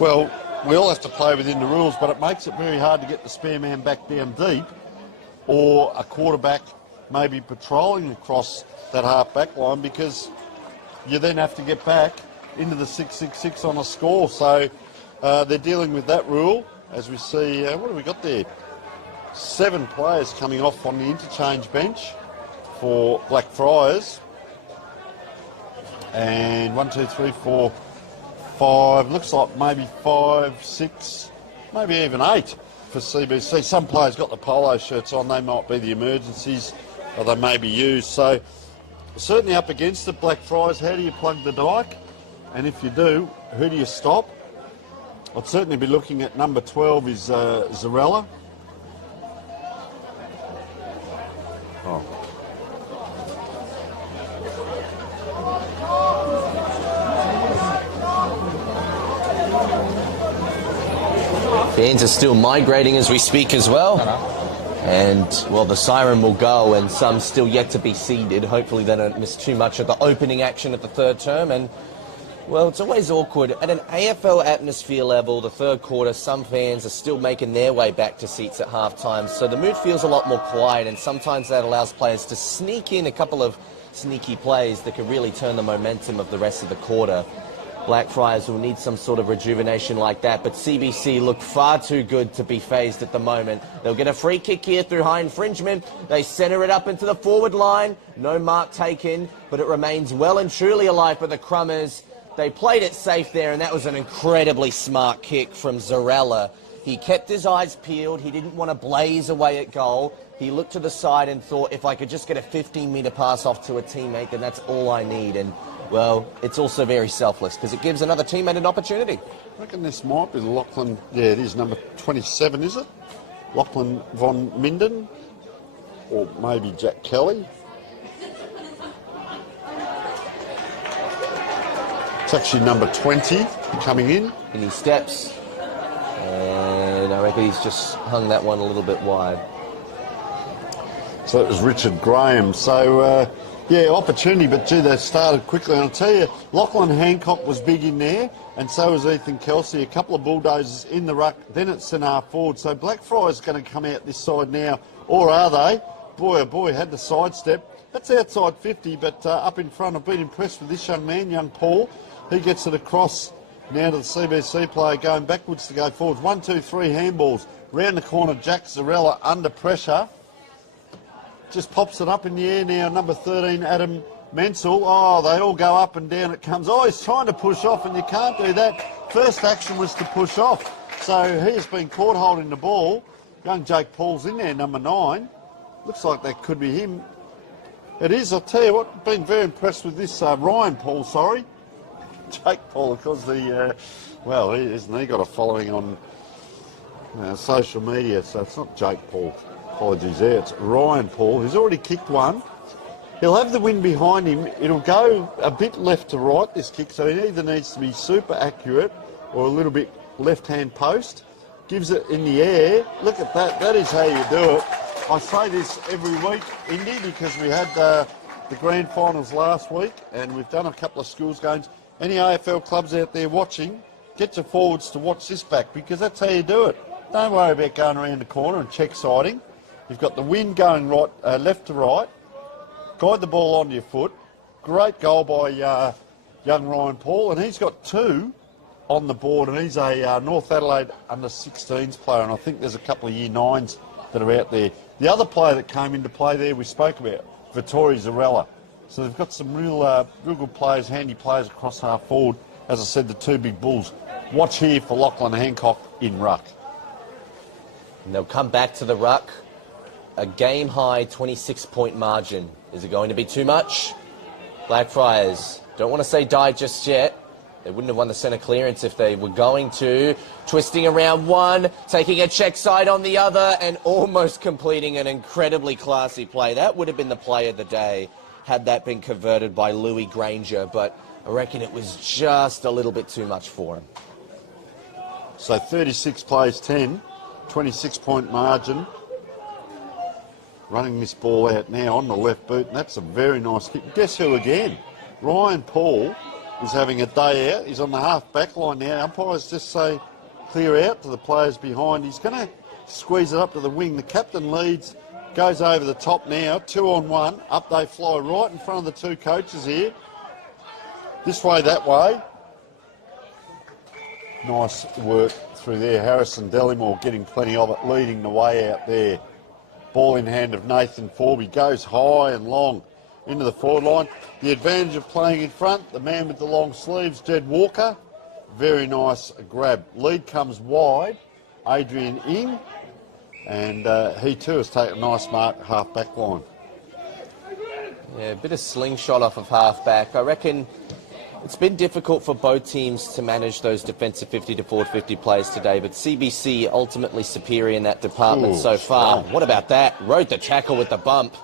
well, we all have to play within the rules, but it makes it very hard to get the spare man back down deep, or a quarterback maybe patrolling across that half-back line, because you then have to get back into the 6-6-6 on a score. So they're dealing with that rule. As we see, what have we got there? 7 players coming off on the interchange bench for Blackfriars. And 1, 2, 3, 4, 5, looks like maybe 5, 6, maybe even 8. For CBC. Some players got the polo shirts on, they might be the emergencies, or they may be used. So certainly up against the Blackfriars, how do you plug the dike? And if you do, who do you stop? I'd certainly be looking at number 12 is Zarella. Fans are still migrating as we speak as well. And, well, the siren will go and some still yet to be seeded. Hopefully they don't miss too much of the opening action of the third term. And, well, it's always awkward. At an AFL atmosphere level, the third quarter, some fans are still making their way back to seats at halftime. So the mood feels a lot more quiet, and sometimes that allows players to sneak in a couple of sneaky plays that could really turn the momentum of the rest of the quarter. Blackfriars will need some sort of rejuvenation like that, but CBC look far too good to be phased at the moment. They'll get a free kick here through high infringement. They centre it up into the forward line. No mark taken, but it remains well and truly alive for the Crummers. They played it safe there, and that was an incredibly smart kick from Zarella. He kept his eyes peeled. He didn't want to blaze away at goal. He looked to the side and thought, if I could just get a 15-metre pass off to a teammate, then that's all I need. And well, it's also very selfless because it gives another teammate an opportunity. I reckon this might be Lachlan. Yeah, it is number 27, is it? Lachlan von Minden, or maybe Jack Kelly. It's actually number 20 coming in. And he steps, and I reckon he's just hung that one a little bit wide. So it was Richard Graham. So, yeah, opportunity, but gee, they started quickly. And I'll tell you, Lachlan Hancock was big in there, and so was Ethan Kelsey. A couple of bulldozers in the ruck, then at centre forward. So Blackfriars is going to come out this side now, or are they? Boy, oh boy, had the sidestep. That's outside 50, but up in front, I've been impressed with this young man, young Paul. He gets it across Now to the CBC player going backwards to go forwards. 1, 2, 3 handballs. Round the corner, Jack Zarella under pressure. Just pops it up in the air now. Number 13, Adam Mansell. Oh, they all go up and down. It comes. Oh, he's trying to push off, and you can't do that. First action was to push off. So he has been caught holding the ball. Young Jake Paul's in there, number 9. Looks like that could be him. It is, I'll tell you what, been very impressed with this Ryan Paul, sorry. Jake Paul, of course, well, isn't he got a following on social media, so it's not Jake Paul. Apologies there, it's Ryan Paul, who's already kicked one. He'll have the wind behind him. It'll go a bit left to right, this kick, so he either needs to be super accurate or a little bit left-hand post. Gives it in the air. Look at that. That is how you do it. I say this every week, Indy, because we had the grand finals last week and we've done a couple of schools games. Any AFL clubs out there watching, get your forwards to watch this back because that's how you do it. Don't worry about going around the corner and check siding. You've got the wind going right, left to right. Guide the ball onto your foot. Great goal by young Ryan Paul, and he's got 2 on the board, and he's a North Adelaide under-16s player, and I think there's a couple of year 9s that are out there. The other player that came into play there we spoke about, Vittori Zarella. So they've got some real good players, handy players across half forward. As I said, the 2 big bulls. Watch here for Lachlan Hancock in ruck. And they'll come back to the ruck. A game-high 26-point margin. Is it going to be too much? Blackfriars don't want to say die just yet. They wouldn't have won the centre clearance if they were going to. Twisting around one, taking a check side on the other, and almost completing an incredibly classy play. That would have been the play of the day had that been converted by Louis Granger, but I reckon it was just a little bit too much for him. So 36 plays 10, 26-point margin. Running this ball out now on the left boot, and that's a very nice kick. Guess who again? Ryan Paul is having a day out. He's on the half-back line now. Umpires just say clear out to the players behind. He's going to squeeze it up to the wing. The captain leads, goes over the top now. 2 on 1. Up they fly right in front of the 2 coaches here. This way, that way. Nice work through there. Harrison Delimore getting plenty of it, leading the way out there. Ball in hand of Nathan Forby. Goes high and long into the forward line. The advantage of playing in front, the man with the long sleeves, Jed Walker. Very nice grab. Lead comes wide. Adrian in. And he too has taken a nice mark half-back line. Yeah, a bit of slingshot off of half-back. I reckon it's been difficult for both teams to manage those defensive 50 to forward 50 plays today, but CBC ultimately superior in that department so far. What about that? Rode the tackle with the bump.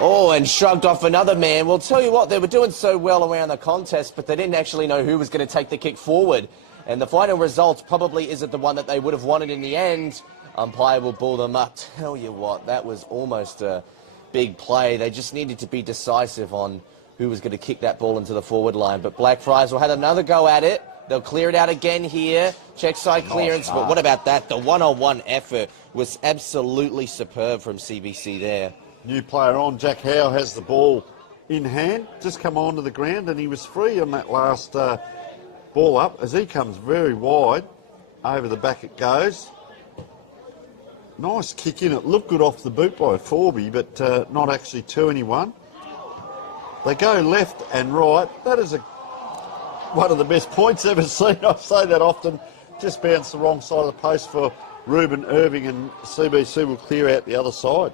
Oh, and shrugged off another man. Well, tell you what, they were doing so well around the contest, but they didn't actually know who was going to take the kick forward. And the final result probably isn't the one that they would have wanted in the end. Umpire will ball them up. Tell you what, that was almost a big play. They just needed to be decisive on who was going to kick that ball into the forward line. But Blackfriars will have another go at it. They'll clear it out again here. Check side clearance. But what about that? The one-on-one effort was absolutely superb from CBC there. New player on. Jack Howe has the ball in hand. Just come onto the ground, and he was free on that last ball up as he comes very wide. Over the back it goes. Nice kick in. It looked good off the boot by Forby, but not actually to anyone. They go left and right. That is one of the best points ever seen. I say that often. Just bounced the wrong side of the post for Ruben Irving, and CBC will clear out the other side.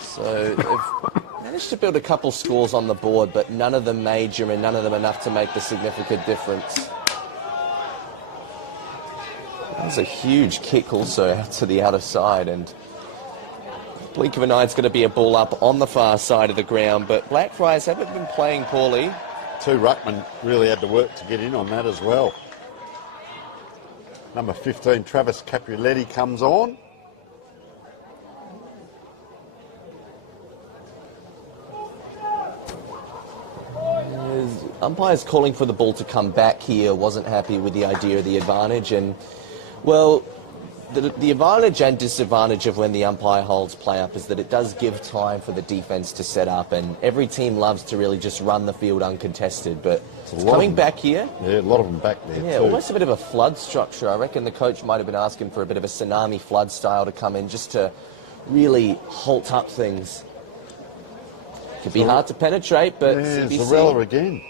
So they've managed to build a couple scores on the board, but none of them major and none of them enough to make the significant difference. That was a huge kick also out to the outer side, and blink of an eye, it's going to be a ball up on the far side of the ground, but Blackfriars haven't been playing poorly. 2 ruckmen really had to work to get in on that as well. Number 15, Travis Capuletti comes on. Umpire's calling for the ball to come back here, wasn't happy with the idea of the advantage, and, well, the advantage and disadvantage of when the umpire holds play up is that it does give time for the defence to set up, and every team loves to really just run the field uncontested, but it's coming back here. Yeah, a lot of them back there Yeah, too. almost a bit of a flood structure. I reckon the coach might have been asking for a bit of a tsunami flood style to come in just to really halt up things. Could be hard to penetrate, but yeah, CBC Zarella again.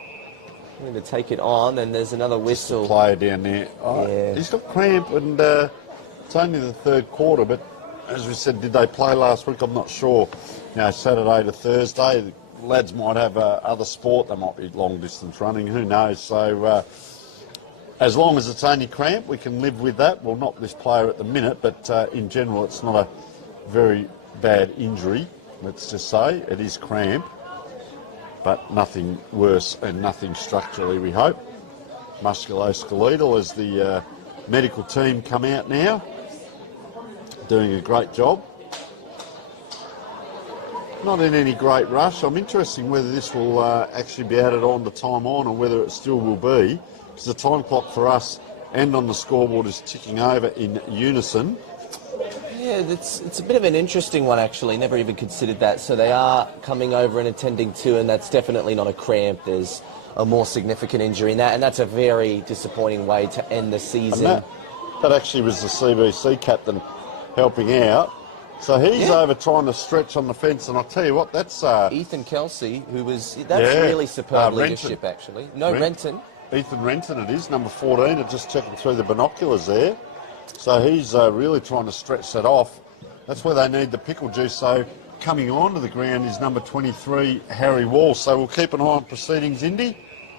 going to take it on, and there's another whistle. Player down there. Oh, Yeah. He's got cramp, and it's only the third quarter, but as we said, did they play last week? I'm not sure. You know, Saturday to Thursday, the lads might have other sport. They might be long distance running, who knows. So as long as it's only cramp, we can live with that. Well, not this player at the minute, but in general, it's not a very bad injury, let's just say. It is cramp, but nothing worse and nothing structurally, we hope. Musculoskeletal as the medical team come out now, doing a great job. Not in any great rush. I'm interested whether this will actually be added on to time on, or whether it still will be, because the time clock for us and on the scoreboard is ticking over in unison. Yeah, it's a bit of an interesting one, actually. Never even considered that. So they are coming over and attending to, and that's definitely not a cramp. There's a more significant injury in that, and that's a very disappointing way to end the season. And that actually was the CBC captain helping out. So he's over trying to stretch on the fence, and I'll tell you what, that's... Ethan Kelsey, that's really superb leadership, actually. No, Renton. Ethan Renton it is, number 14, just checking through the binoculars there. So he's really trying to stretch that off. That's where they need the pickle juice. So coming onto the ground is number 23, Harry Wall. So we'll keep an eye on proceedings, Indy,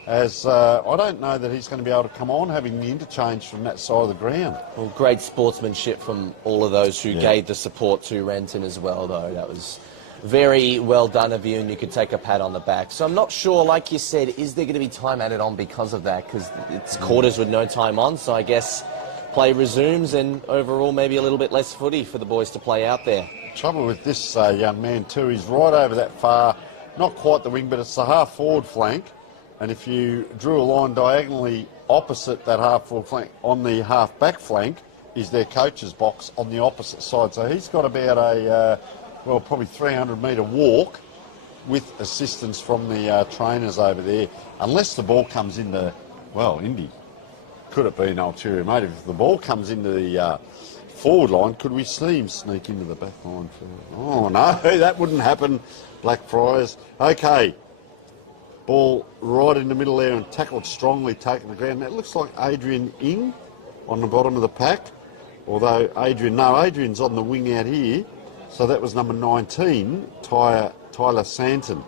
as I don't know that he's going to be able to come on having the interchange from that side of the ground. Well, great sportsmanship from all of those who gave the support to Renton as well, though. That was very well done of you, and you could take a pat on the back. So I'm not sure, like you said, is there going to be time added on because of that? Because it's quarters with no time on, so I guess play resumes, and overall maybe a little bit less footy for the boys to play out there. Trouble with this young man too, he's right over that far, not quite the wing, but it's the half forward flank. And if you drew a line diagonally opposite that half forward flank, on the half back flank is their coach's box on the opposite side. So he's got about a, probably 300 metre walk with assistance from the trainers over there. Unless the ball comes into, Indy. Could it be an ulterior motive? If the ball comes into the forward line, could we see him sneak into the back line? Oh, no, that wouldn't happen. Blackfriars. Okay. Ball right in the middle there and tackled strongly, taking the ground. That looks like Adrian Ing on the bottom of the pack. Although Adrian's on the wing out here. So that was number 19, Tyler Santon.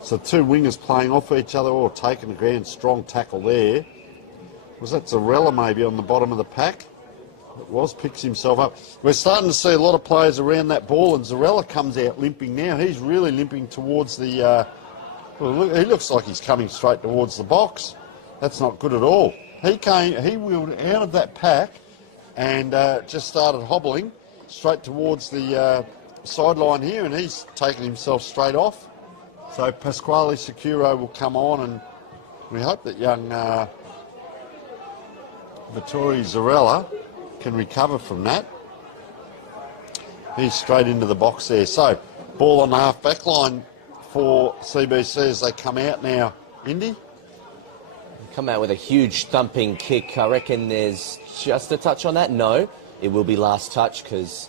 So two wingers playing off each other or taking the ground. Strong tackle there. Was that Zarella maybe on the bottom of the pack? It was, picks himself up. We're starting to see a lot of players around that ball, and Zarella comes out limping now. He's really limping towards the... he looks like he's coming straight towards the box. That's not good at all. He wheeled out of that pack and just started hobbling straight towards the sideline here, and he's taken himself straight off. So Pasquale Sicuro will come on, and we hope that young... Vittori Zarella can recover from that. He's straight into the box there. So, ball on the half-back line for CBC as they come out now. Indy? Come out with a huge thumping kick. I reckon there's just a touch on that. No, it will be last touch because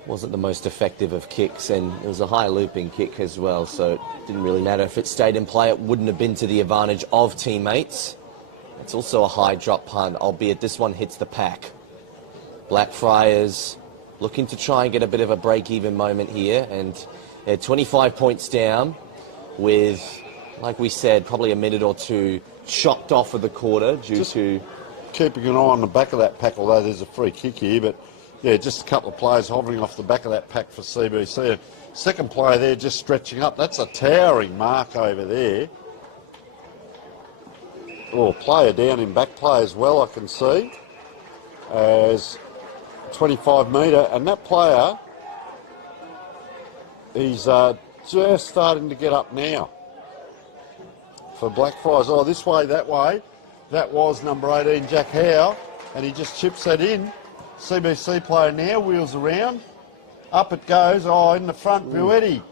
it wasn't the most effective of kicks, and it was a high looping kick as well, so it didn't really matter if it stayed in play. It wouldn't have been to the advantage of teammates. It's also a high drop punt, albeit this one hits the pack. Blackfriars looking to try and get a bit of a break-even moment here, and they're 25 points down with, like we said, probably a minute or two chopped off of the quarter due to... Keeping an eye on the back of that pack, although there's a free kick here, but yeah, just a couple of players hovering off the back of that pack for CBC. Second player there just stretching up. That's a towering mark over there. Oh, player down in back play as well, I can see, as 25 metre. And that player, he's just starting to get up now for Blackfriars. Oh, this way, that way. That was number 18, Jack Howe, and he just chips that in. CBC player now, wheels around. Up it goes. Oh, in the front, Buetti.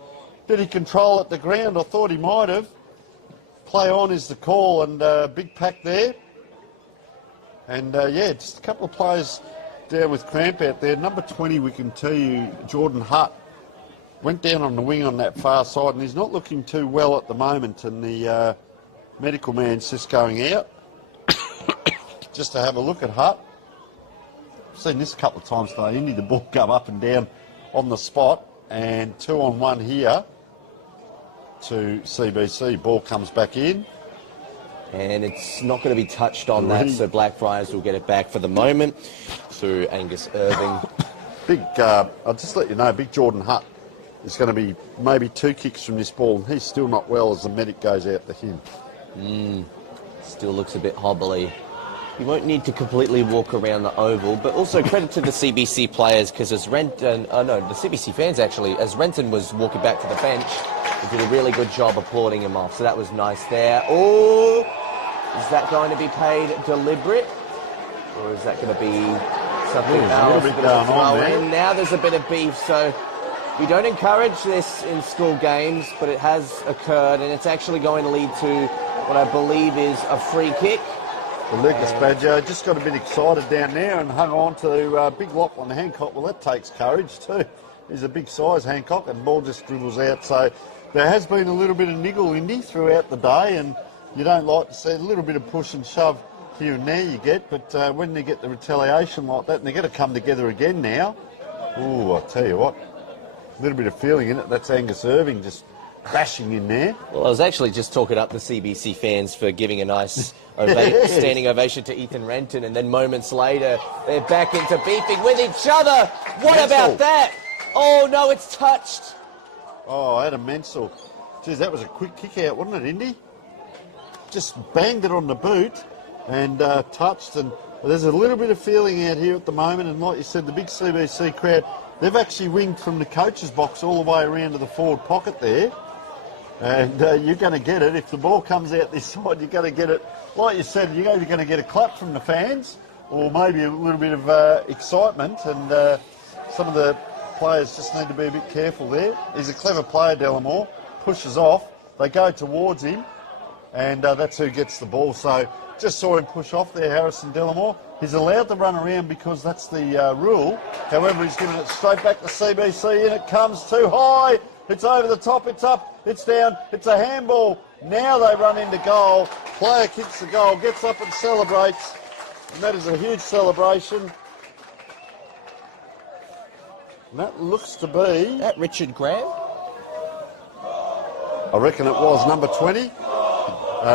Did he control at the ground? I thought he might have. Play on is the call, and big pack there. And yeah, just a couple of players down with cramp out there. Number 20, we can tell you, Jordan Hutt, went down on the wing on that far side, and he's not looking too well at the moment. And the medical man's just going out just to have a look at Hutt. I've seen this a couple of times today. Indy, the ball go up and down on the spot, and 2-on-1 here to CBC. Ball comes back in. And it's not going to be touched on that, so Blackfriars will get it back for the moment through Angus Irving. Big, I'll just let you know, big Jordan Hutt is going to be maybe 2 kicks from this ball, and he's still not well as the medic goes out to him. Still looks a bit hobbly. You won't need to completely walk around the oval, but also credit to the CBC players, because as Renton, the CBC fans actually, as Renton was walking back to the bench, they did a really good job applauding him off, so that was nice there. Oh, is that going to be paid deliberate, or is that going to be something else? A little bit going on there. Now there's a bit of beef, so we don't encourage this in school games, but it has occurred, and it's actually going to lead to what I believe is a free kick. The legless Badger just got a bit excited down there and hung on to big Lachlan Hancock. Well, that takes courage too. He's a big size, Hancock, and ball just dribbles out. So there has been a little bit of niggle, Indy, throughout the day, and you don't like to see a little bit of push and shove here and there you get, but when they get the retaliation like that, and they're going to come together again now, ooh, I'll tell you what, a little bit of feeling in it. That's Angus Irving just bashing in there. Well, I was actually just talking up the CBC fans for giving a nice standing ovation to Ethan Renton, and then moments later, they're back into beefing with each other. What about that? Oh, no, it's touched. Oh, Adam Menzel. Geez, that was a quick kick out, wasn't it, Indy? Just banged it on the boot and touched, and there's a little bit of feeling out here at the moment, and like you said, the big CBC crowd, they've actually winged from the coach's box all the way around to the forward pocket there. And you're going to get it. If the ball comes out this side, you're going to get it. Like you said, you're either going to get a clap from the fans or maybe a little bit of excitement. And some of the players just need to be a bit careful there. He's a clever player, Delamore. Pushes off. They go towards him. And that's who gets the ball. So just saw him push off there, Harrison Delamore. He's allowed to run around because that's the rule. However, he's given it straight back to CBC, and it comes too high. It's over the top, it's up, it's down, it's a handball. Now they run into goal. Player kicks the goal, gets up and celebrates. And that is a huge celebration. And that looks to be... That Richard Graham? I reckon it was number 20.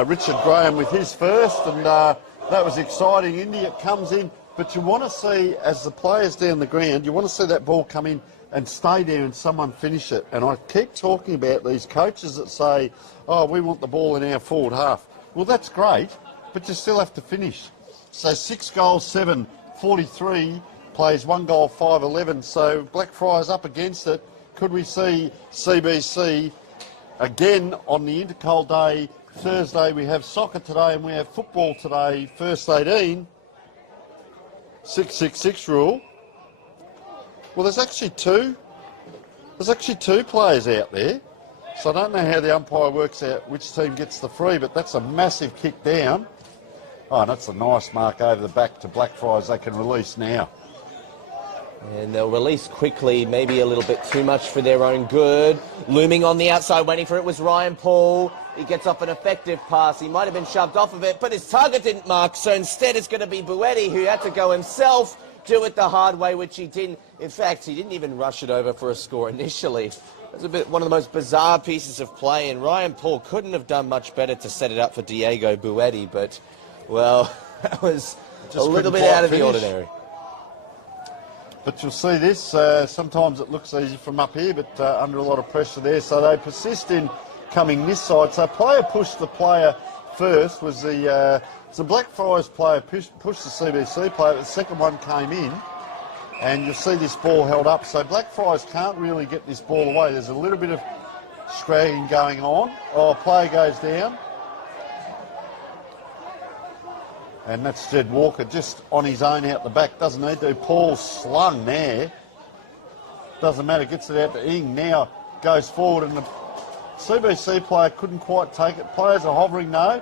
Richard Graham with his first, and that was exciting. Indy, it comes in. But you want to see, as the players down the ground, you want to see that ball come in and stay there and someone finish it. And I keep talking about these coaches that say, oh, we want the ball in our forward half. Well, that's great, but you still have to finish. So 6 goals, 7, 43, plays 1 goal, 5, 11. So Blackfriars up against it. Could we see CBC again on the Intercol day? Thursday we have soccer today and we have football today, first 18. 6-6-6 rule. Well, there's actually two players out there. So I don't know how the umpire works out which team gets the free, but that's a massive kick down. Oh, and that's a nice mark over the back to Blackfriars. They can release now. And they'll release quickly, maybe a little bit too much for their own good. Looming on the outside, waiting for it was Ryan Paul. He gets off an effective pass. He might have been shoved off of it, but his target didn't mark. So instead it's going to be Buetti, who had to go himself, do it the hard way, which he didn't. In fact, he didn't even rush it over for a score initially. It was one of the most bizarre pieces of play, and Ryan Paul couldn't have done much better to set it up for Diego Buetti, but, well, that was just a little bit out of the ordinary. But you'll see this, sometimes it looks easy from up here, but under a lot of pressure there. So they persist in coming this side. So player pushed the player first, was the Blackfriars player pushed the CBC player, but the second one came in. And you'll see this ball held up. So Blackfriars can't really get this ball away. There's a little bit of scragging going on. Oh, player goes down. And that's Jed Walker just on his own out the back. Doesn't need to. Paul slung there. Doesn't matter. Gets it out to Ing. Now goes forward and the CBC player couldn't quite take it. Players are hovering though.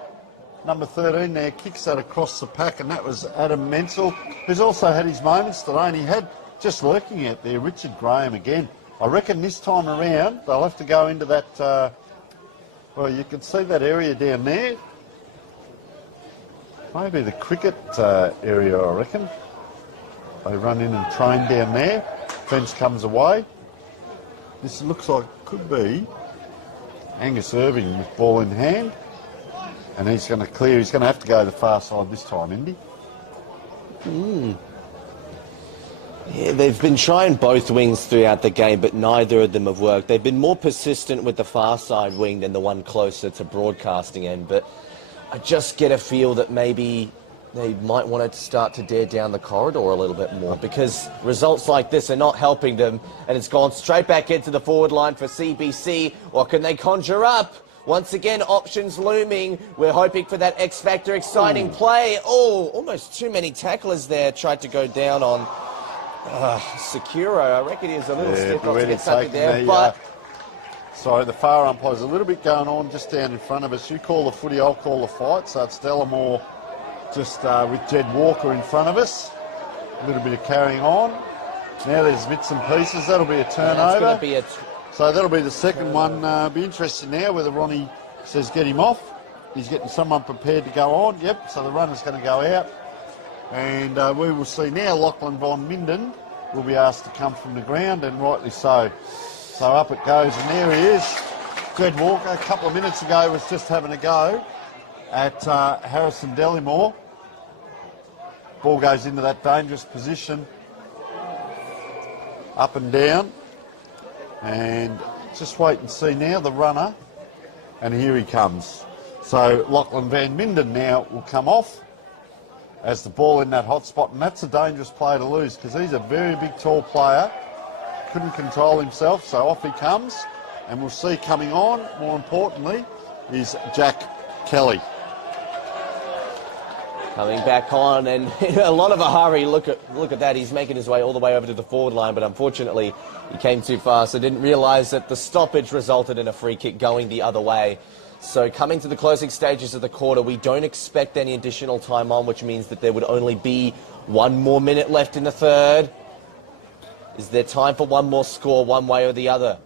Number 13 there kicks that across the pack, and that was Adam Menzel, who's also had his moments today, and he had just lurking out there Richard Graham again. I reckon this time around they'll have to go into that, well, you can see that area down there. Maybe the cricket area, I reckon. They run in and train down there. Fence comes away. This looks like could be Angus Irving with ball in hand. And he's going to clear. He's going to have to go the far side this time, Indy. Yeah, they've been trying both wings throughout the game, but neither of them have worked. They've been more persistent with the far side wing than the one closer to broadcasting end, but I just get a feel that maybe they might want to start to dare down the corridor a little bit more, because results like this are not helping them, and it's gone straight back into the forward line for CBC. What can they conjure up? Once again, options looming. We're hoping for that X-Factor exciting play. Oh, almost too many tacklers there. Tried to go down on Securo. I reckon he was a little stiff not to get something there. But sorry, the far umpire's a little bit going on just down in front of us. You call the footy, I'll call the fight. So it's Delamore just with Jed Walker in front of us. A little bit of carrying on. Now there's bits and pieces. That'll be a turnover. That's going to be So that'll be the second one. Be interesting now whether Ronnie says get him off. He's getting someone prepared to go on. Yep, so the runner's going to go out. And we will see now Lachlan Von Minden will be asked to come from the ground, and rightly so. So up it goes, and there he is. Jed Walker, a couple of minutes ago, was just having a go at Harrison Delamore. Ball goes into that dangerous position. Up and down. And just wait and see now the runner, and here he comes. So Lachlan Van Minden now will come off as the ball in that hot spot, and that's a dangerous player to lose because he's a very big tall player, couldn't control himself, so off he comes, and we'll see coming on, more importantly, is Jack Kelly. Coming back on, and in a lot of a hurry. Look at that. He's making his way all the way over to the forward line, but unfortunately he came too fast. I didn't realise that the stoppage resulted in a free kick going the other way. So coming to the closing stages of the quarter, we don't expect any additional time on, which means that there would only be one more minute left in the third. Is there time for one more score, one way or the other?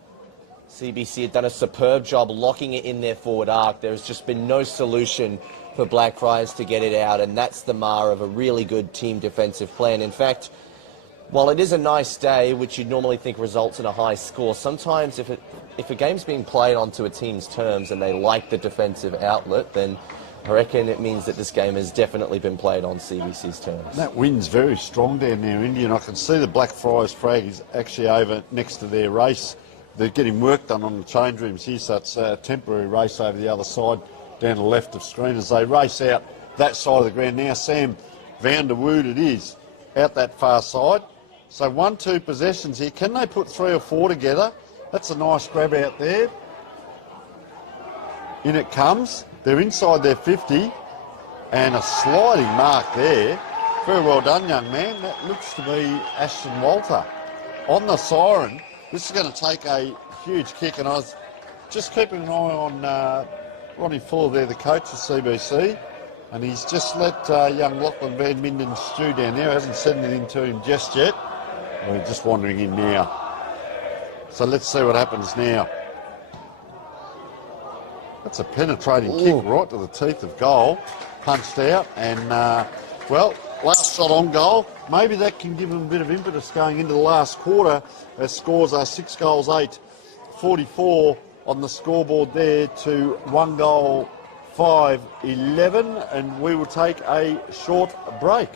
CBC had done a superb job locking it in their forward arc. There has just been no solution for Blackfriars to get it out, and that's the mar of a really good team defensive plan. In fact, while it is a nice day, which you'd normally think results in a high score, sometimes if a game's being played onto a team's terms and they like the defensive outlet, then I reckon it means that this game has definitely been played on CBC's terms. That wind's very strong down there, Indy, and I can see the Blackfriars flag is actually over next to their race. They're getting work done on the change rooms here, so it's a temporary race over the other side down the left of screen as they race out that side of the ground. Now Sam Van der Wood it is, out that far side. So 1-2 possessions here. Can they put 3 or 4 together? That's a nice grab out there. In it comes. They're inside their 50. And a sliding mark there. Very well done, young man. That looks to be Ashton Walter. On the siren, this is going to take a huge kick. And I was just keeping an eye on Ronnie Fuller there, the coach of CBC. And he's just let young Lachlan Van Minden stew down there. Hasn't said anything to him just yet. We're just wandering in now. So let's see what happens now. That's a penetrating kick right to the teeth of goal. Punched out and, well, last shot on goal. Maybe that can give them a bit of impetus going into the last quarter. Their scores are 6 goals, 8, 44 on the scoreboard there to 1 goal, 5, 11. And we will take a short break.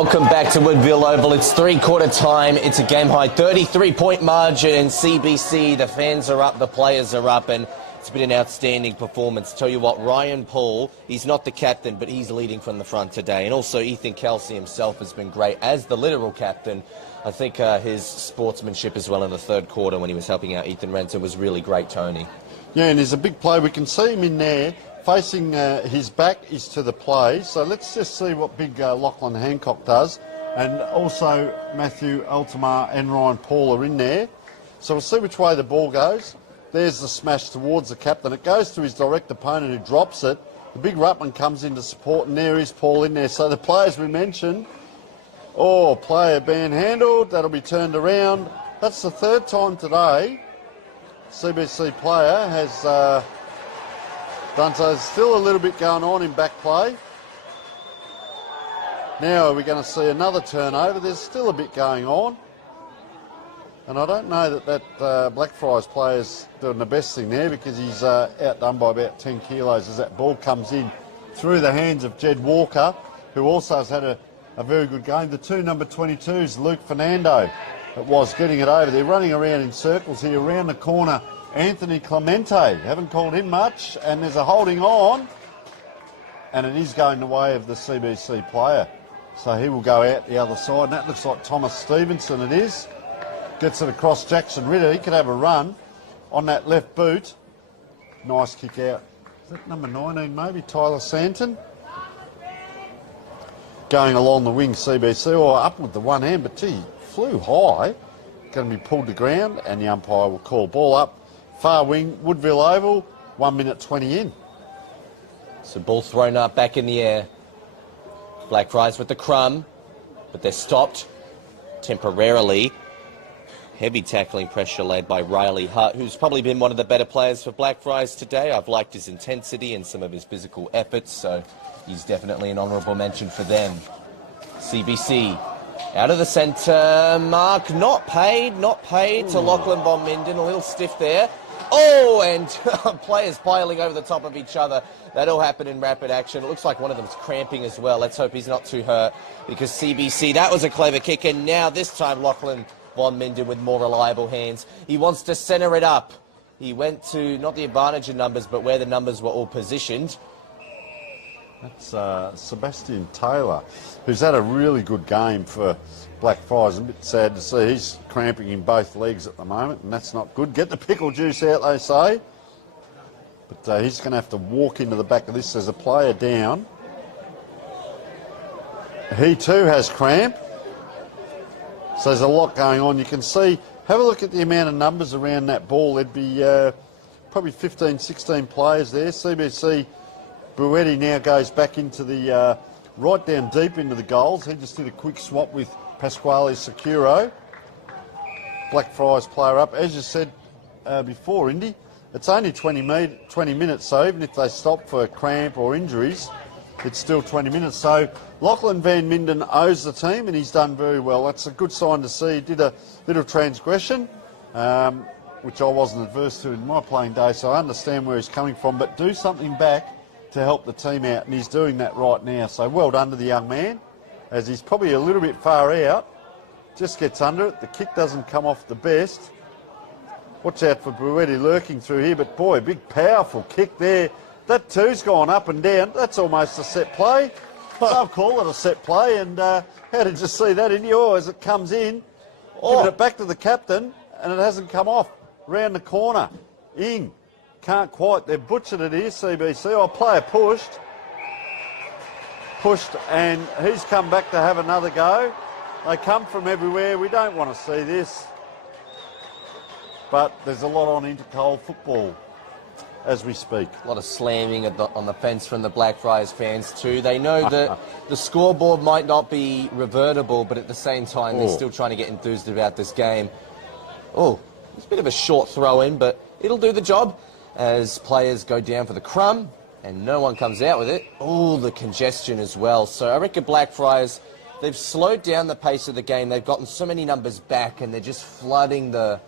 Welcome back to Woodville Oval. It's three-quarter time. It's a game-high 33-point margin in CBC. The fans are up, the players are up, and it's been an outstanding performance. Tell you what, Ryan Paul, he's not the captain, but he's leading from the front today. And also Ethan Kelsey himself has been great as the literal captain. I think his sportsmanship as well in the third quarter when he was helping out Ethan Renton was really great, Tony. Yeah, and there's a big play. We can see him in there. Facing his back is to the play. So let's just see what big Lachlan Hancock does. And also Matthew Altamar and Ryan Paul are in there. So we'll see which way the ball goes. There's the smash towards the captain. It goes to his direct opponent who drops it. The big Ruttman comes in to support, and there is Paul in there. So the players we mentioned, player being handled, that'll be turned around. That's the third time today CBC player has done so. There's still a little bit going on in back play. Now are we going to see another turnover? There's still a bit going on. And I don't know that Blackfriars player's doing the best thing there, because he's outdone by about 10 kilos as that ball comes in through the hands of Jed Walker, who also has had a very good game. The two number 22s, Luke Fernando, it was getting it over. They're running around in circles here. Around the corner, Anthony Clemente. Haven't called him much, and there's a holding on, and it is going the way of the CBC player. So he will go out the other side, and that looks like Thomas Stevenson it is. Gets it across Jackson Ritter. He could have a run on that left boot. Nice kick out. Is that number 19 maybe? Tyler Santon. Going along the wing, CBC, or up with the one hand, but gee, flew high. Going to be pulled to ground, and the umpire will call ball up. Far wing, Woodville Oval, 1 minute 20 in. So ball thrown up back in the air. Blackfriars with the crumb, but they're stopped temporarily. Heavy tackling pressure laid by Riley Hutt, who's probably been one of the better players for Blackfriars today. I've liked his intensity and some of his physical efforts, so he's definitely an honourable mention for them. CBC out of the centre, mark not paid to Lachlan von Minden, a little stiff there. Oh, and players piling over the top of each other. That all happened in rapid action. It looks like one of them's cramping as well. Let's hope he's not too hurt, because CBC, that was a clever kick, and now this time Lachlan von Minden with more reliable hands. He wants to centre it up. He went to not the advantage of numbers, but where the numbers were all positioned. That's Sebastian Taylor, who's had a really good game for Blackfriars. A bit sad to see he's cramping in both legs at the moment, and that's not good. Get the pickle juice out, they say. But he's going to have to walk into the back of this. There's a player down. He too has cramp. So there's a lot going on. You can see, have a look at the amount of numbers around that ball. There'd be probably 15, 16 players there. CBC Bruetti now goes back into the, right down deep into the goals. He just did a quick swap with Pasquale Securo. Blackfriars player up. As you said before, Indy, it's only 20 minutes, so even if they stop for cramp or injuries, it's still 20 minutes. So Lachlan van Minden owes the team, and he's done very well. That's a good sign to see. He did a little transgression, which I wasn't adverse to in my playing day, so I understand where he's coming from. But do something back to help the team out, and he's doing that right now. So well done to the young man, as he's probably a little bit far out. Just gets under it. The kick doesn't come off the best. Watch out for Bruetti lurking through here, but boy, big powerful kick there. That two's gone up and down. That's almost a set play. I'll call it a set play. And how did you see that, Indy? Oh, as it comes in, giving it back to the captain, and it hasn't come off. Round the corner. Ing. Can't quite. They've butchered it here, CBC. Player pushed. Pushed, and he's come back to have another go. They come from everywhere. We don't want to see this. But there's a lot on Intercol football as we speak. A lot of slamming on the fence from the Blackfriars fans too. They know that the scoreboard might not be revertible, but at the same time they're still trying to get enthused about this game. Oh, it's a bit of a short throw in, but it'll do the job as players go down for the crumb and no one comes out with it. Oh, the congestion as well. So I reckon Blackfriars, they've slowed down the pace of the game. They've gotten so many numbers back, and they're just flooding the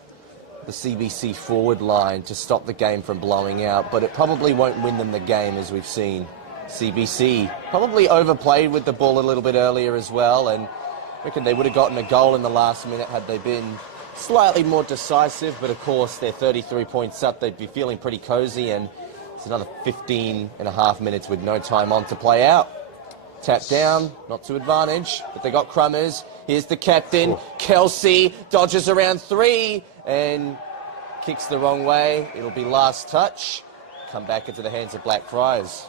CBC forward line to stop the game from blowing out, but it probably won't win them the game, as we've seen. CBC probably overplayed with the ball a little bit earlier as well, and I reckon they would have gotten a goal in the last minute had they been slightly more decisive, but of course they're 33 points up, they'd be feeling pretty cozy, and it's another 15 and a half minutes with no time on to play out. Tap down, not to advantage, but they got Crummers. Here's the captain, Kelsey, dodges around 3 and kicks the wrong way. It'll be last touch. Come back into the hands of Blackfriars.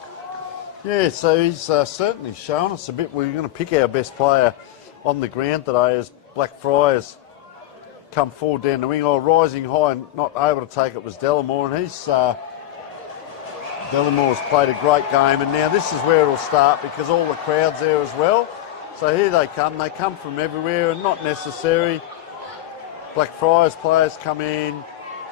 Yeah, so he's certainly shown us a bit. We're going to pick our best player on the ground today as Blackfriars come forward down the wing. Rising high and not able to take it was Delamore, and Delamore's played a great game, and now this is where it'll start because all the crowd's there as well. So here they come from everywhere and not necessary. Blackfriars players come in,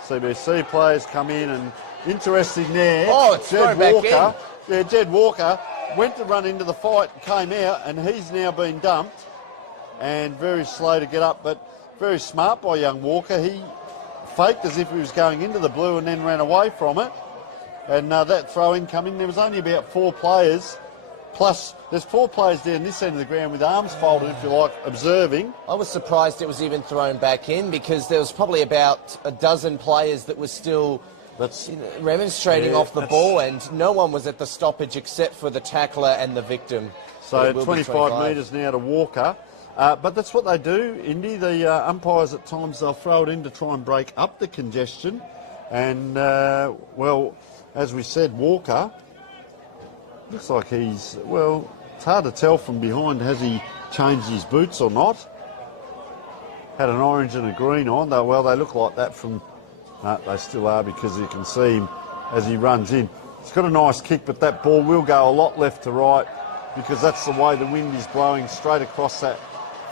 CBC players come in, and interesting there, it's Jed Walker. Yeah, Jed Walker went to run into the fight, came out, and he's now been dumped, and very slow to get up, but very smart by young Walker. He faked as if he was going into the blue and then ran away from it. And that throw-in coming, there was only about 4 players, plus there's 4 players down this end of the ground with arms folded, if you like, observing. I was surprised it was even thrown back in because there was probably about a dozen players that were still remonstrating off the ball, and no one was at the stoppage except for the tackler and the victim. So 25 metres now to Walker. But that's what they do, Indy. The umpires at times, they'll throw it in to try and break up the congestion. And, well, as we said, Walker looks like he's, well, it's hard to tell from behind. Has he changed his boots or not? Had an orange and a green on. Well, they look like that from... they still are because you can see him as he runs in. He's got a nice kick, but that ball will go a lot left to right because that's the way the wind is blowing straight across that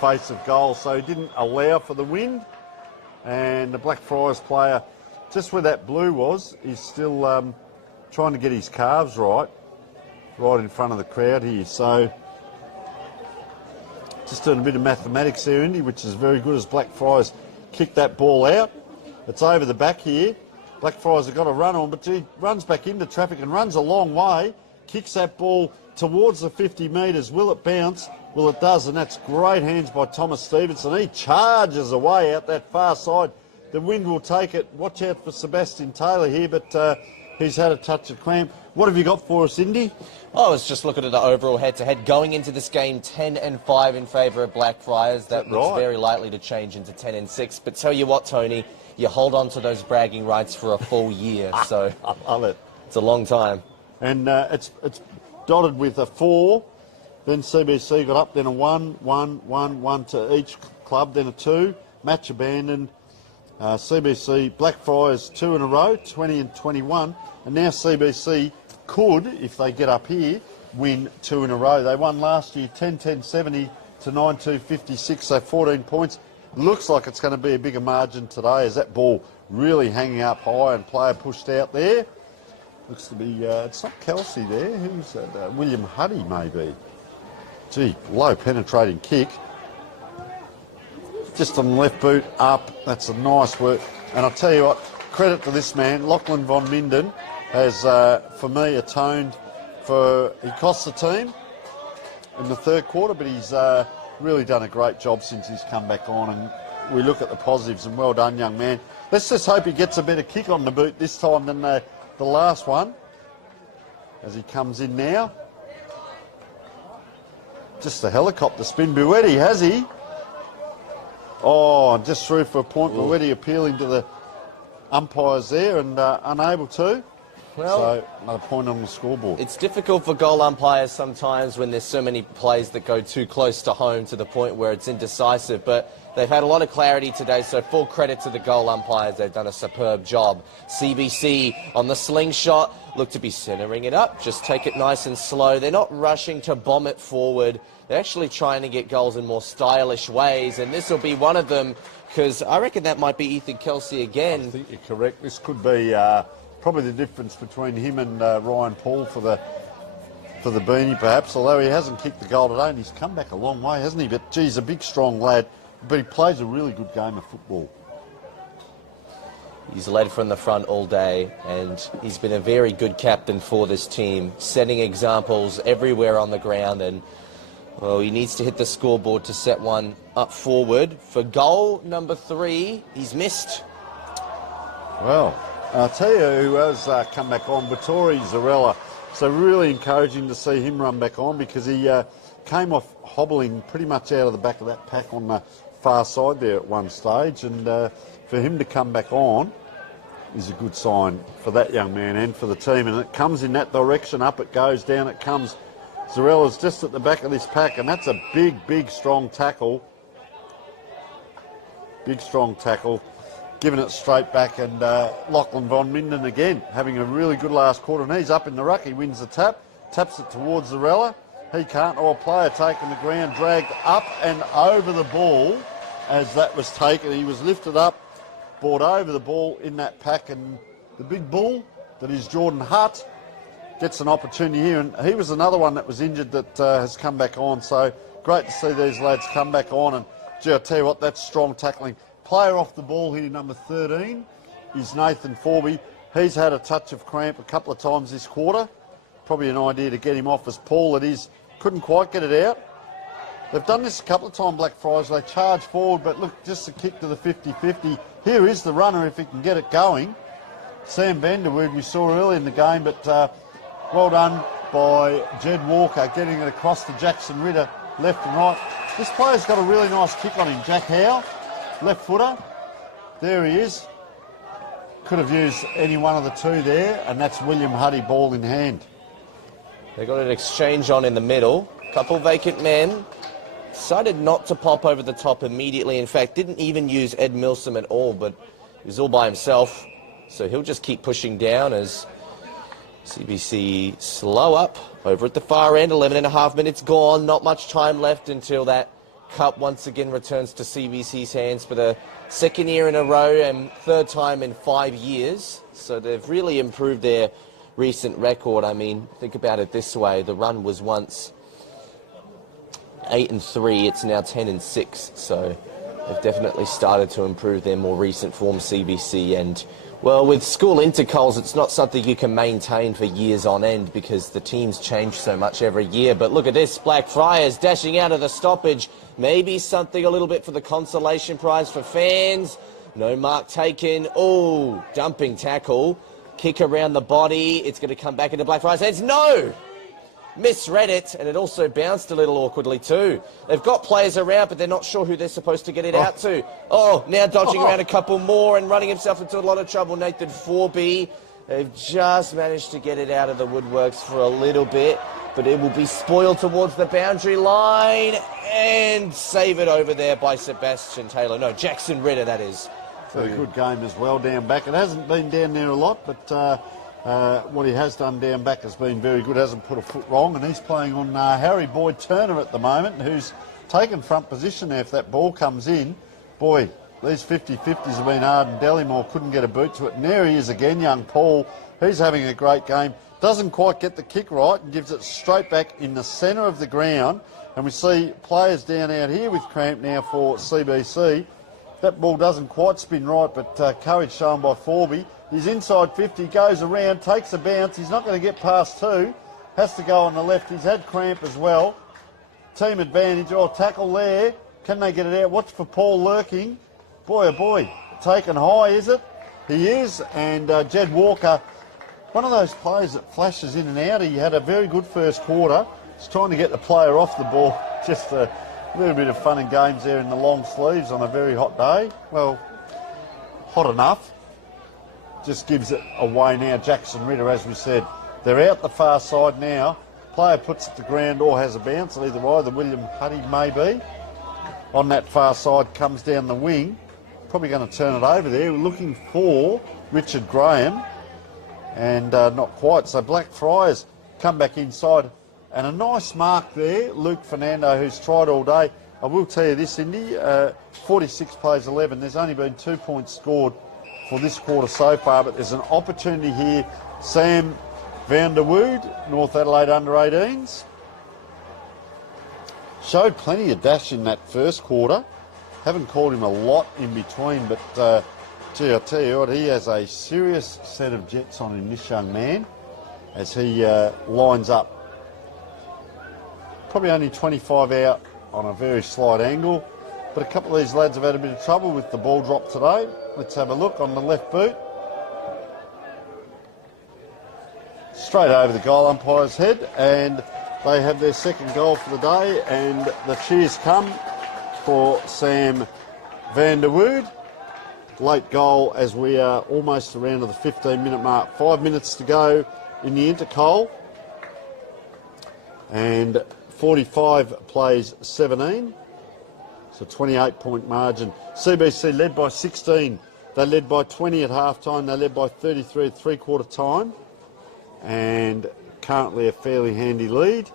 face of goal. So he didn't allow for the wind. And the Blackfriars player, just where that blue was, is still trying to get his calves right in front of the crowd here. So just doing a bit of mathematics there, Indy, which is very good as Blackfriars kick that ball out. It's over the back here. Blackfriars have got a run on, but he runs back into traffic and runs a long way, kicks that ball towards the 50 metres. Will it bounce? Well, it does, and that's great hands by Thomas Stevenson. He charges away out that far side. The wind will take it. Watch out for Sebastian Taylor here, but he's had a touch of cramp. What have you got for us, Indy? I was just looking at the overall head-to-head. Going into this game, 10-5 in favour of Blackfriars. That looks very likely to change into 10-6. But tell you what, Tony, you hold on to those bragging rights for a full year. So I love it. It's a long time. And it's dotted with a 4. Then CBC got up, then a 1 to each club, then a 2. Match abandoned. CBC, Blackfriars 2 in a row, 20 and 21. And now CBC could, if they get up here, win 2 in a row. They won last year 10-10-70 to 9-2-56, so 14 points. Looks like it's going to be a bigger margin today as that ball really hanging up high and player pushed out there. Looks to be, it's not Kelsey there. Who's that? William Huddy, maybe. Gee, low penetrating kick. Just on the left boot, up. That's a nice work. And I'll tell you what, credit to this man, Lachlan von Minden, has, for me, atoned for... He cost the team in the third quarter, but he's really done a great job since he's come back on. And we look at the positives, and well done, young man. Let's just hope he gets a better kick on the boot this time than the last one, as he comes in now. Just a helicopter spin. Buetti, has he? Oh, just through for a point. Buetti appealing to the umpires there and unable to. Well, so another point on the scoreboard. It's difficult for goal umpires sometimes when there's so many plays that go too close to home to the point where it's indecisive, but they've had a lot of clarity today, so full credit to the goal umpires. They've done a superb job. CBC on the slingshot, look to be centering it up. Just take it nice and slow. They're not rushing to bomb it forward. They're actually trying to get goals in more stylish ways, and this will be one of them, because I reckon that might be Ethan Kelsey again. I think you're correct. This could be probably the difference between him and Ryan Paul for the beanie, perhaps, although he hasn't kicked the goal today, and he's come back a long way, hasn't he? But, geez, a big, strong lad, but he plays a really good game of football. He's led from the front all day, and he's been a very good captain for this team, setting examples everywhere on the ground, and well, he needs to hit the scoreboard to set one up forward. For goal number 3, he's missed. Well, I'll tell you who has come back on, Vittori Zarella. So really encouraging to see him run back on, because he came off hobbling pretty much out of the back of that pack on the far side there at one stage, and for him to come back on is a good sign for that young man and for the team. And it comes in that direction, up it goes, down it comes. Zarella's just at the back of this pack, and that's a big, big, strong tackle. Big, strong tackle. Giving it straight back, and Lachlan von Minden again having a really good last quarter, and he's up in the ruck. He wins the tap, taps it towards Zarella. He can't, or a player taking the ground, dragged up and over the ball as that was taken. He was lifted up, brought over the ball in that pack, and the big bull that is Jordan Hutt gets an opportunity here, and he was another one that was injured that has come back on. So great to see these lads come back on, and gee, I tell you what, that's strong tackling. Player off the ball here, number 13, is Nathan Forby. He's had a touch of cramp a couple of times this quarter. Probably an idea to get him off, as Paul it is couldn't quite get it out. They've done this a couple of times, Blackfriars. They charge forward, but look, just a kick to the 50-50. Here is the runner if he can get it going. Sam Vanderwood we saw early in the game, but well done by Jed Walker getting it across to Jackson Ritter, left and right. This player's got a really nice kick on him, Jack Howe, left footer. There he is. Could have used any one of the two there, and that's William Huddy, ball in hand. They got an exchange on in the middle. Couple vacant men. Decided not to pop over the top immediately. In fact, didn't even use Ed Milsom at all, but he was all by himself. So he'll just keep pushing down as CBC slow up over at the far end. 11.5 minutes gone. Not much time left until that cup once again returns to CBC's hands for the second year in a row and third time in 5 years. So they've really improved their recent record. I mean, think about it this way. The run was once 8-3. It's now 10-6. So they've definitely started to improve their more recent form, CBC. And, well, with school intercols, it's not something you can maintain for years on end because the teams change so much every year. But look at this. Blackfriars dashing out of the stoppage. Maybe something a little bit for the consolation prize for fans. No mark taken. Oh, dumping tackle. Kick around the body. It's going to come back into Blackfriars' hands. No! Misread it, and it also bounced a little awkwardly too. They've got players around, but they're not sure who they're supposed to get it out to. Oh, now dodging around a couple more and running himself into a lot of trouble. Nathan Forby. They've just managed to get it out of the woodworks for a little bit, but it will be spoiled towards the boundary line and save it over there by Sebastian Taylor. No, Jackson Ritter, that is. So a good game as well down back. It hasn't been down there a lot, but what he has done down back has been very good. Hasn't put a foot wrong, and he's playing on Harry Boyd Turner at the moment, who's taken front position there. If that ball comes in, boy, these 50-50s have been hard, and Dellimore couldn't get a boot to it. And there he is again, young Paul. He's having a great game. Doesn't quite get the kick right and gives it straight back in the centre of the ground. And we see players down out here with cramp now for CBC. That ball doesn't quite spin right, but courage shown by Forby. He's inside 50, goes around, takes a bounce. He's not going to get past two. Has to go on the left. He's had cramp as well. Team advantage. Oh, tackle there. Can they get it out? Watch for Paul lurking. Boy, oh boy. Taken high, is it? He is. And Jed Walker, one of those players that flashes in and out. He had a very good first quarter. He's trying to get the player off the ball. Just a little bit of fun and games there in the long sleeves on a very hot day. Well, hot enough. Just gives it away now. Jackson Ritter, as we said. They're out the far side now. Player puts it to ground or has a bounce. Either way, the William Huddy may be. On that far side, comes down the wing. Probably going to turn it over there. We're looking for Richard Graham. And not quite. So Blackfriars come back inside. And a nice mark there. Luke Fernando, who's tried all day. I will tell you this, Indy. 46 plays 11. There's only been 2 points scored for this quarter so far, but there's an opportunity here. Sam Vanderwood, North Adelaide under-18s. Showed plenty of dash in that first quarter. Haven't called him a lot in between, but Gee, I tell you what, he has a serious set of jets on him, this young man, as he lines up. Probably only 25 out on a very slight angle, but a couple of these lads have had a bit of trouble with the ball drop today. Let's have a look on the left boot. Straight over the goal umpire's head, and they have their second goal for the day, and the cheers come for Sam van der Wood. Late goal as we are almost around to the 15-minute mark. 5 minutes to go in the Intercol, and 45 plays 17, so 28-point margin. CBC led by 16. They led by 20 at half-time. They led by 33 at three-quarter time, and currently a fairly handy lead.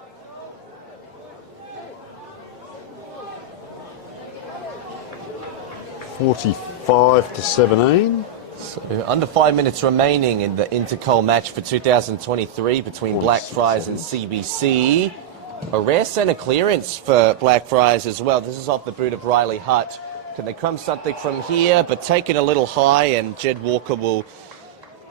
(45-17). So under 5 minutes remaining in the Intercol match for 2023 between Blackfriars and CBC. A rare centre clearance for Blackfriars as well. This is off the boot of Riley Hutt. Can they crumb something from here? But taken a little high, and Jed Walker will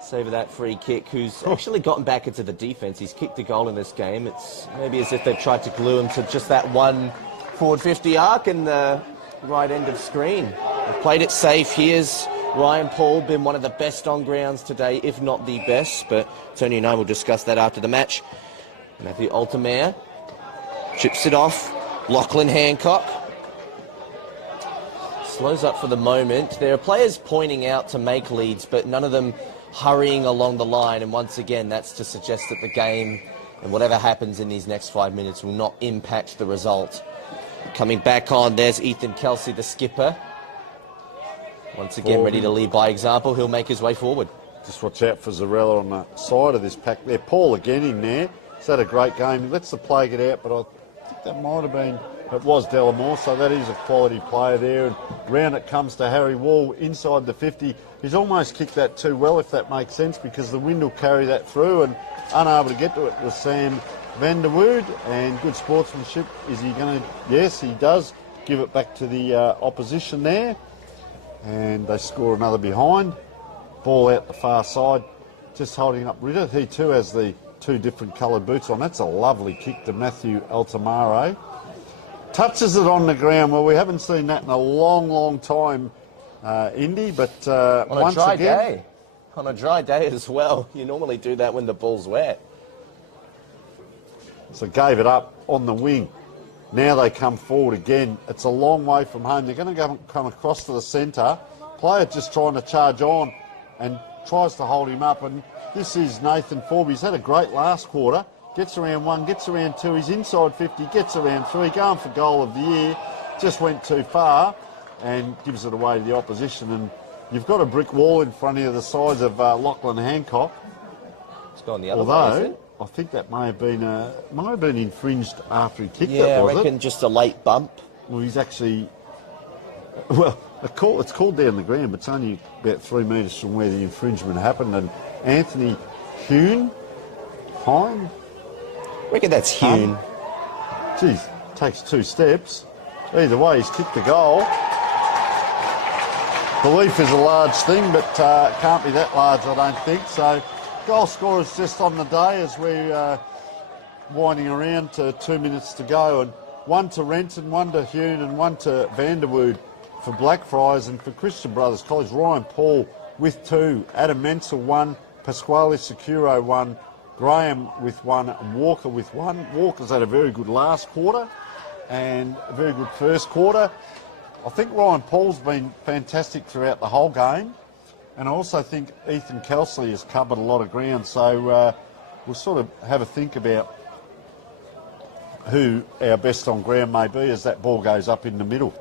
save that free kick, who's actually gotten back into the defence. He's kicked a goal in this game. It's maybe as if they've tried to glue him to just that one forward 50 arc in the right end of screen. They've played it safe. Here's Ryan Paul, been one of the best on grounds today, if not the best, but Tony and I will discuss that after the match. Matthew Altamare chips it off. Lachlan Hancock slows up for the moment. There are players pointing out to make leads, but none of them hurrying along the line, and once again that's to suggest that the game and whatever happens in these next 5 minutes will not impact the result. Coming back on, there's Ethan Kelsey, the skipper. Once again ready to lead by example. He'll make his way forward. Just watch out for Zarella on the side of this pack there. Paul again in there. He's had a great game. He lets the play get out, but I think that might have been, it was Delamore, so that is a quality player there. And round it comes to Harry Wall inside the 50. He's almost kicked that too well, if that makes sense, because the wind will carry that through, and unable to get to it was Sam van der Wood. And good sportsmanship. Is he going to? Yes, he does. Give it back to the opposition there. And they score another behind. Ball out the far side. Just holding up Ritter. He too has the two different coloured boots on. That's a lovely kick to Matthew Altamare. Touches it on the ground. Well, we haven't seen that in a long, long time, Indy, but once again... On a dry day as well. You normally do that when the ball's wet. So gave it up on the wing. Now they come forward again. It's a long way from home. They're going to come across to the centre. Player just trying to charge on and tries to hold him up. And this is Nathan Forby. He's had a great last quarter. Gets around one, gets around two. He's inside 50, gets around three. Going for goal of the year. Just went too far and gives it away to the opposition. And you've got a brick wall in front of you the size of Lachlan Hancock. It's gone the other way, is it? I think that may have been infringed after he kicked it. that, was I reckon just a late bump. Well, he's actually... Well, it's called down the ground, but it's only about 3 metres from where the infringement happened. And Anthony Hine? I reckon that's Hune. Geez, takes 2 steps. Either way, he's kicked the goal. Belief is a large thing, but can't be that large, I don't think. So... Goal scorers just on the day as we're winding around to 2 minutes to go. And one to Renton, one to Hune, and one to van der Wood for Blackfriars. And for Christian Brothers College, Ryan Paul with 2, Adam Menzel 1, Pasquale Securo 1, Graham with 1, and Walker with 1. Walker's had a very good last quarter and a very good first quarter. I think Ryan Paul's been fantastic throughout the whole game. And I also think Ethan Kelsey has covered a lot of ground, so we'll sort of have a think about who our best on ground may be as that ball goes up in the middle.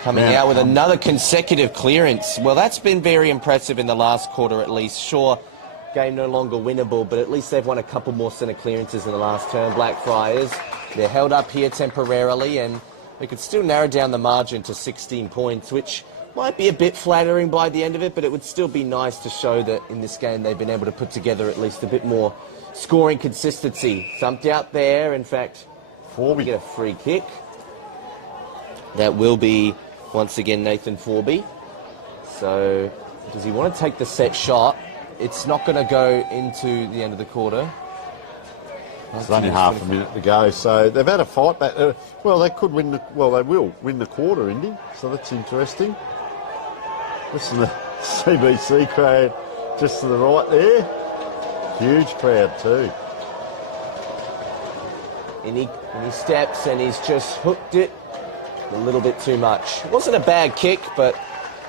Coming out with another consecutive clearance. Well, that's been very impressive in the last quarter at least. Sure, game no longer winnable, but at least they've won a couple more centre clearances in the last term. Blackfriars, they're held up here temporarily, and we could still narrow down the margin to 16 points, which might be a bit flattering by the end of it, but it would still be nice to show that in this game they've been able to put together at least a bit more scoring consistency. Thumped out there, in fact, we get a free kick. That will be once again, Nathan Forby. So, does he want to take the set shot? It's not going to go into the end of the quarter. There's only half a minute to go, so they've had a fight back. Well, they could win they will win the quarter, Indy. So that's interesting. Listen to the CBC crowd just to the right there. Huge crowd too. And he steps and he's just hooked it a little bit too much. It wasn't a bad kick, but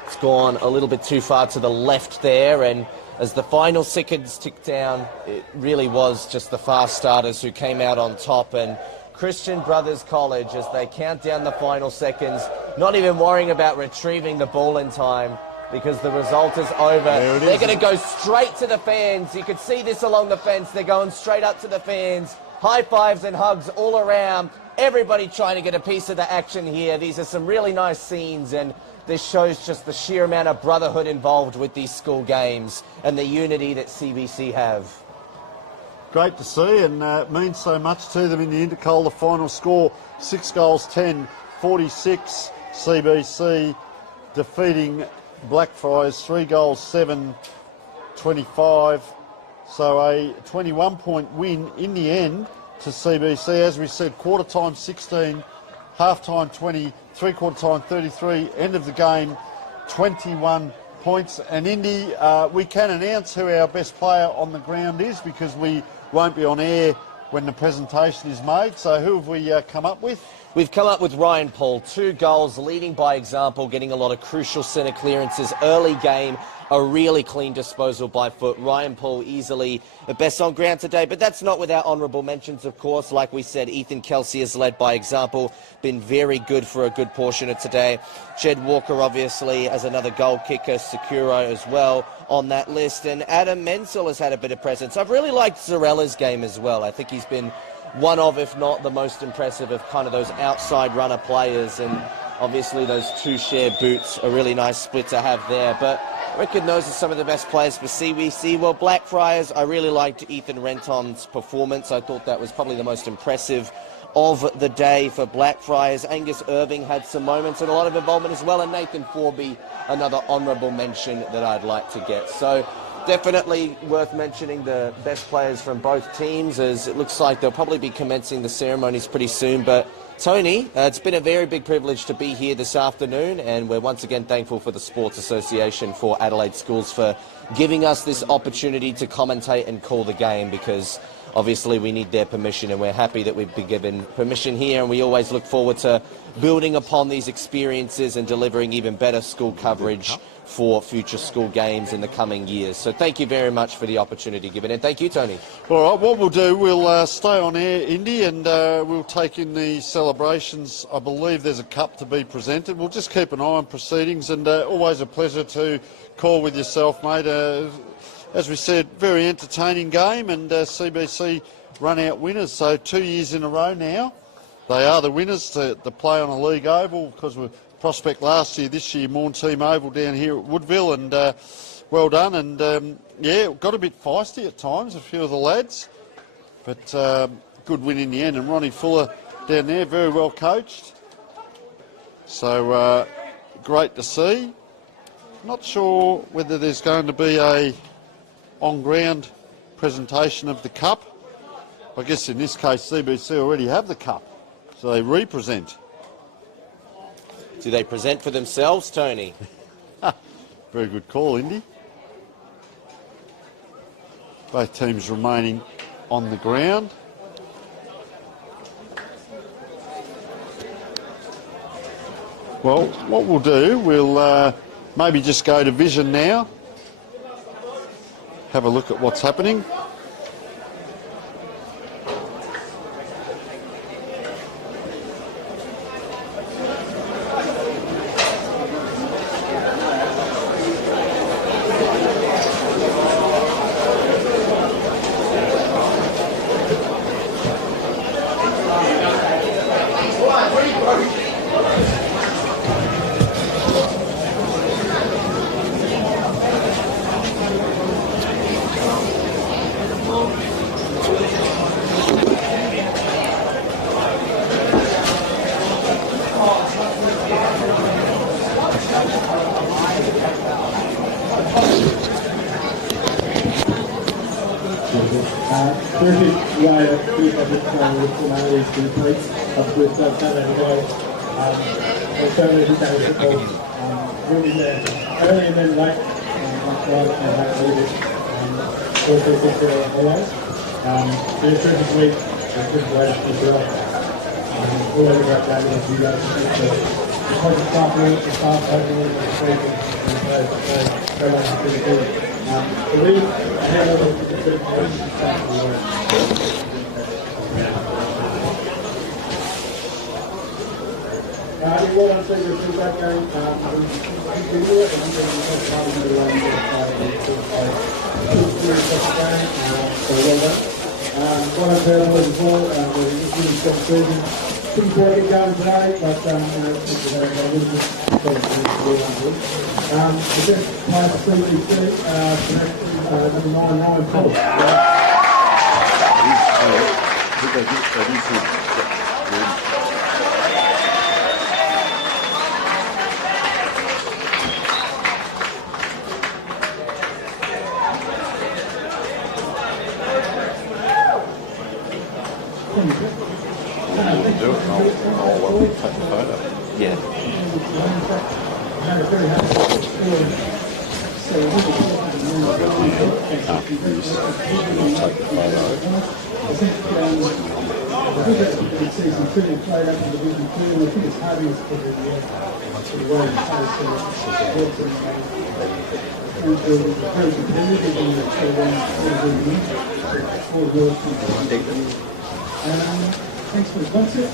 it's gone a little bit too far to the left there. And as the final seconds tick down, it really was just the fast starters who came out on top. And Christian Brothers College, as they count down the final seconds, not even worrying about retrieving the ball in time, because the result is over. They're going to go straight to the fans. You could see this along the fence. They're going straight up to the fans. High fives and hugs all around. Everybody trying to get a piece of the action here. These are some really nice scenes, and this shows just the sheer amount of brotherhood involved with these school games and the unity that CBC have. Great to see, and means so much to them in the Intercol. The final score, 6 goals, 10, 46. CBC defeating Blackfriars, 3 goals, 7, 25. So a 21-point win in the end to CBC. As we said, quarter time 16, half time 20, three-quarter time 33, end of the game 21 points. And Indy, we can announce who our best player on the ground is, because we won't be on air when the presentation is made. So who have we come up with? We've come up with Ryan Paul, 2 goals, leading by example, getting a lot of crucial centre clearances. Early game, a really clean disposal by foot. Ryan Paul easily the best on ground today, but that's not without honourable mentions, of course. Like we said, Ethan Kelsey has led by example, been very good for a good portion of today. Jed Walker, obviously, as another goal kicker, Sakuro as well on that list, and Adam Menzel has had a bit of presence. I've really liked Zarella's game as well. I think he's been one of, if not the most impressive of kind of those outside runner players, and obviously those 2 shared boots, a really nice split to have there. But I reckon those are some of the best players for CBC. Well, Blackfriars, I really liked Ethan Renton's performance. I thought that was probably the most impressive of the day for Blackfriars. Angus Irving had some moments and a lot of involvement as well, and Nathan Forby, another honourable mention that I'd like to get. So definitely worth mentioning the best players from both teams, as it looks like they'll probably be commencing the ceremonies pretty soon. But Tony, it's been a very big privilege to be here this afternoon, and we're once again thankful for the Sports Association for Adelaide Schools for giving us this opportunity to commentate and call the game, because obviously we need their permission, and we're happy that we've been given permission here, and we always look forward to building upon these experiences and delivering even better school coverage for future school games in the coming years. So thank you very much for the opportunity given, and thank you, Tony. All right, what we'll do, we'll stay on air, Indy, and we'll take in the celebrations. I believe there's a cup to be presented. We'll just keep an eye on proceedings, and always a pleasure to call with yourself, mate. As we said, very entertaining game, and CBC run out winners. So 2 years in a row now, they are the winners to play on a league oval, because we're Prospect last year, this year Maughn Team Oval down here at Woodville, and well done. And yeah, got a bit feisty at times, a few of the lads, but good win in the end. And Ronnie Fuller down there, very well coached. So great to see. Not sure whether there's going to be a on-ground presentation of the cup. I guess in this case CBC already have the cup, so they represent. Do they present for themselves, Tony? Very good call, Indy. Both teams remaining on the ground. Well, what we'll do, we'll maybe just go to vision now. Have a look at what's happening. Terrific way of keeping up with the formalities to the police with Saturday night. And certainly this day of football really there. I don't even then late last night and had a little bit also think for highlights. Been a terrific week, a terrific way to keep it up. All over great day with you guys. The project staff work, the staff overall, the speakers, and the players, very much appreciated. The league, I had a little bit of staff to work. It was unsafe to see that game. We continue it, and I'm going to be part of the line to so well done. What I've heard was as well, was a really strong season. Pretty poor get going today, but I think we're going to have a little bit of the best player for CBC, number 9, Ryan Paul. Thanks for the concert.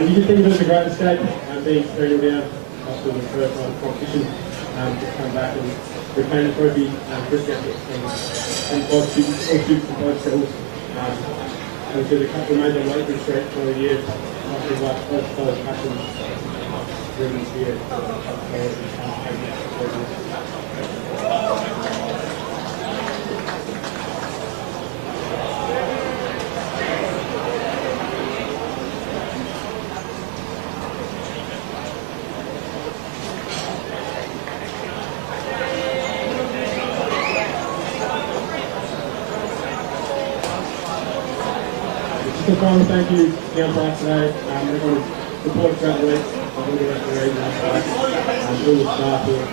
You can think of it as a great mistake, being 3-0 down after the first round of competition, just come back and retain the trophy, first effort from both students from both schools. And so the couple made their way through straight for the year, after both those captains during this year. Just a final thank you down back today. Everyone's support throughout the week. All the referees outside, all the staff who are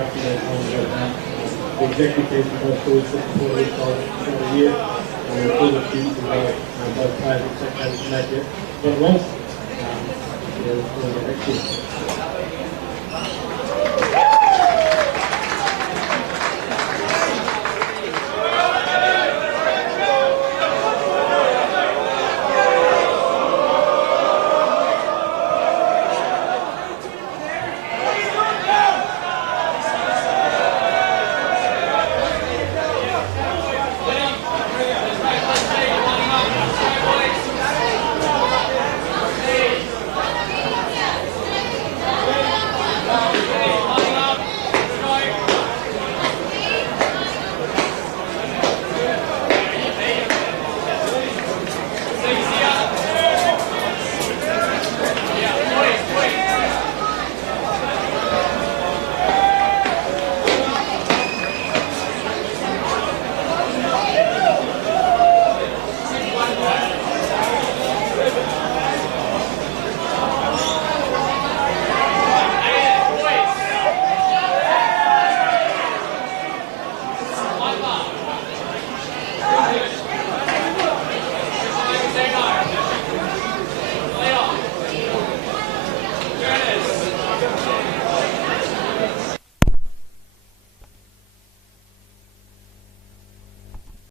up to their time to go back. The executive team from both schools that supported each other throughout the year. All the students as well, both players and spectators to make it what it was. It was excellent.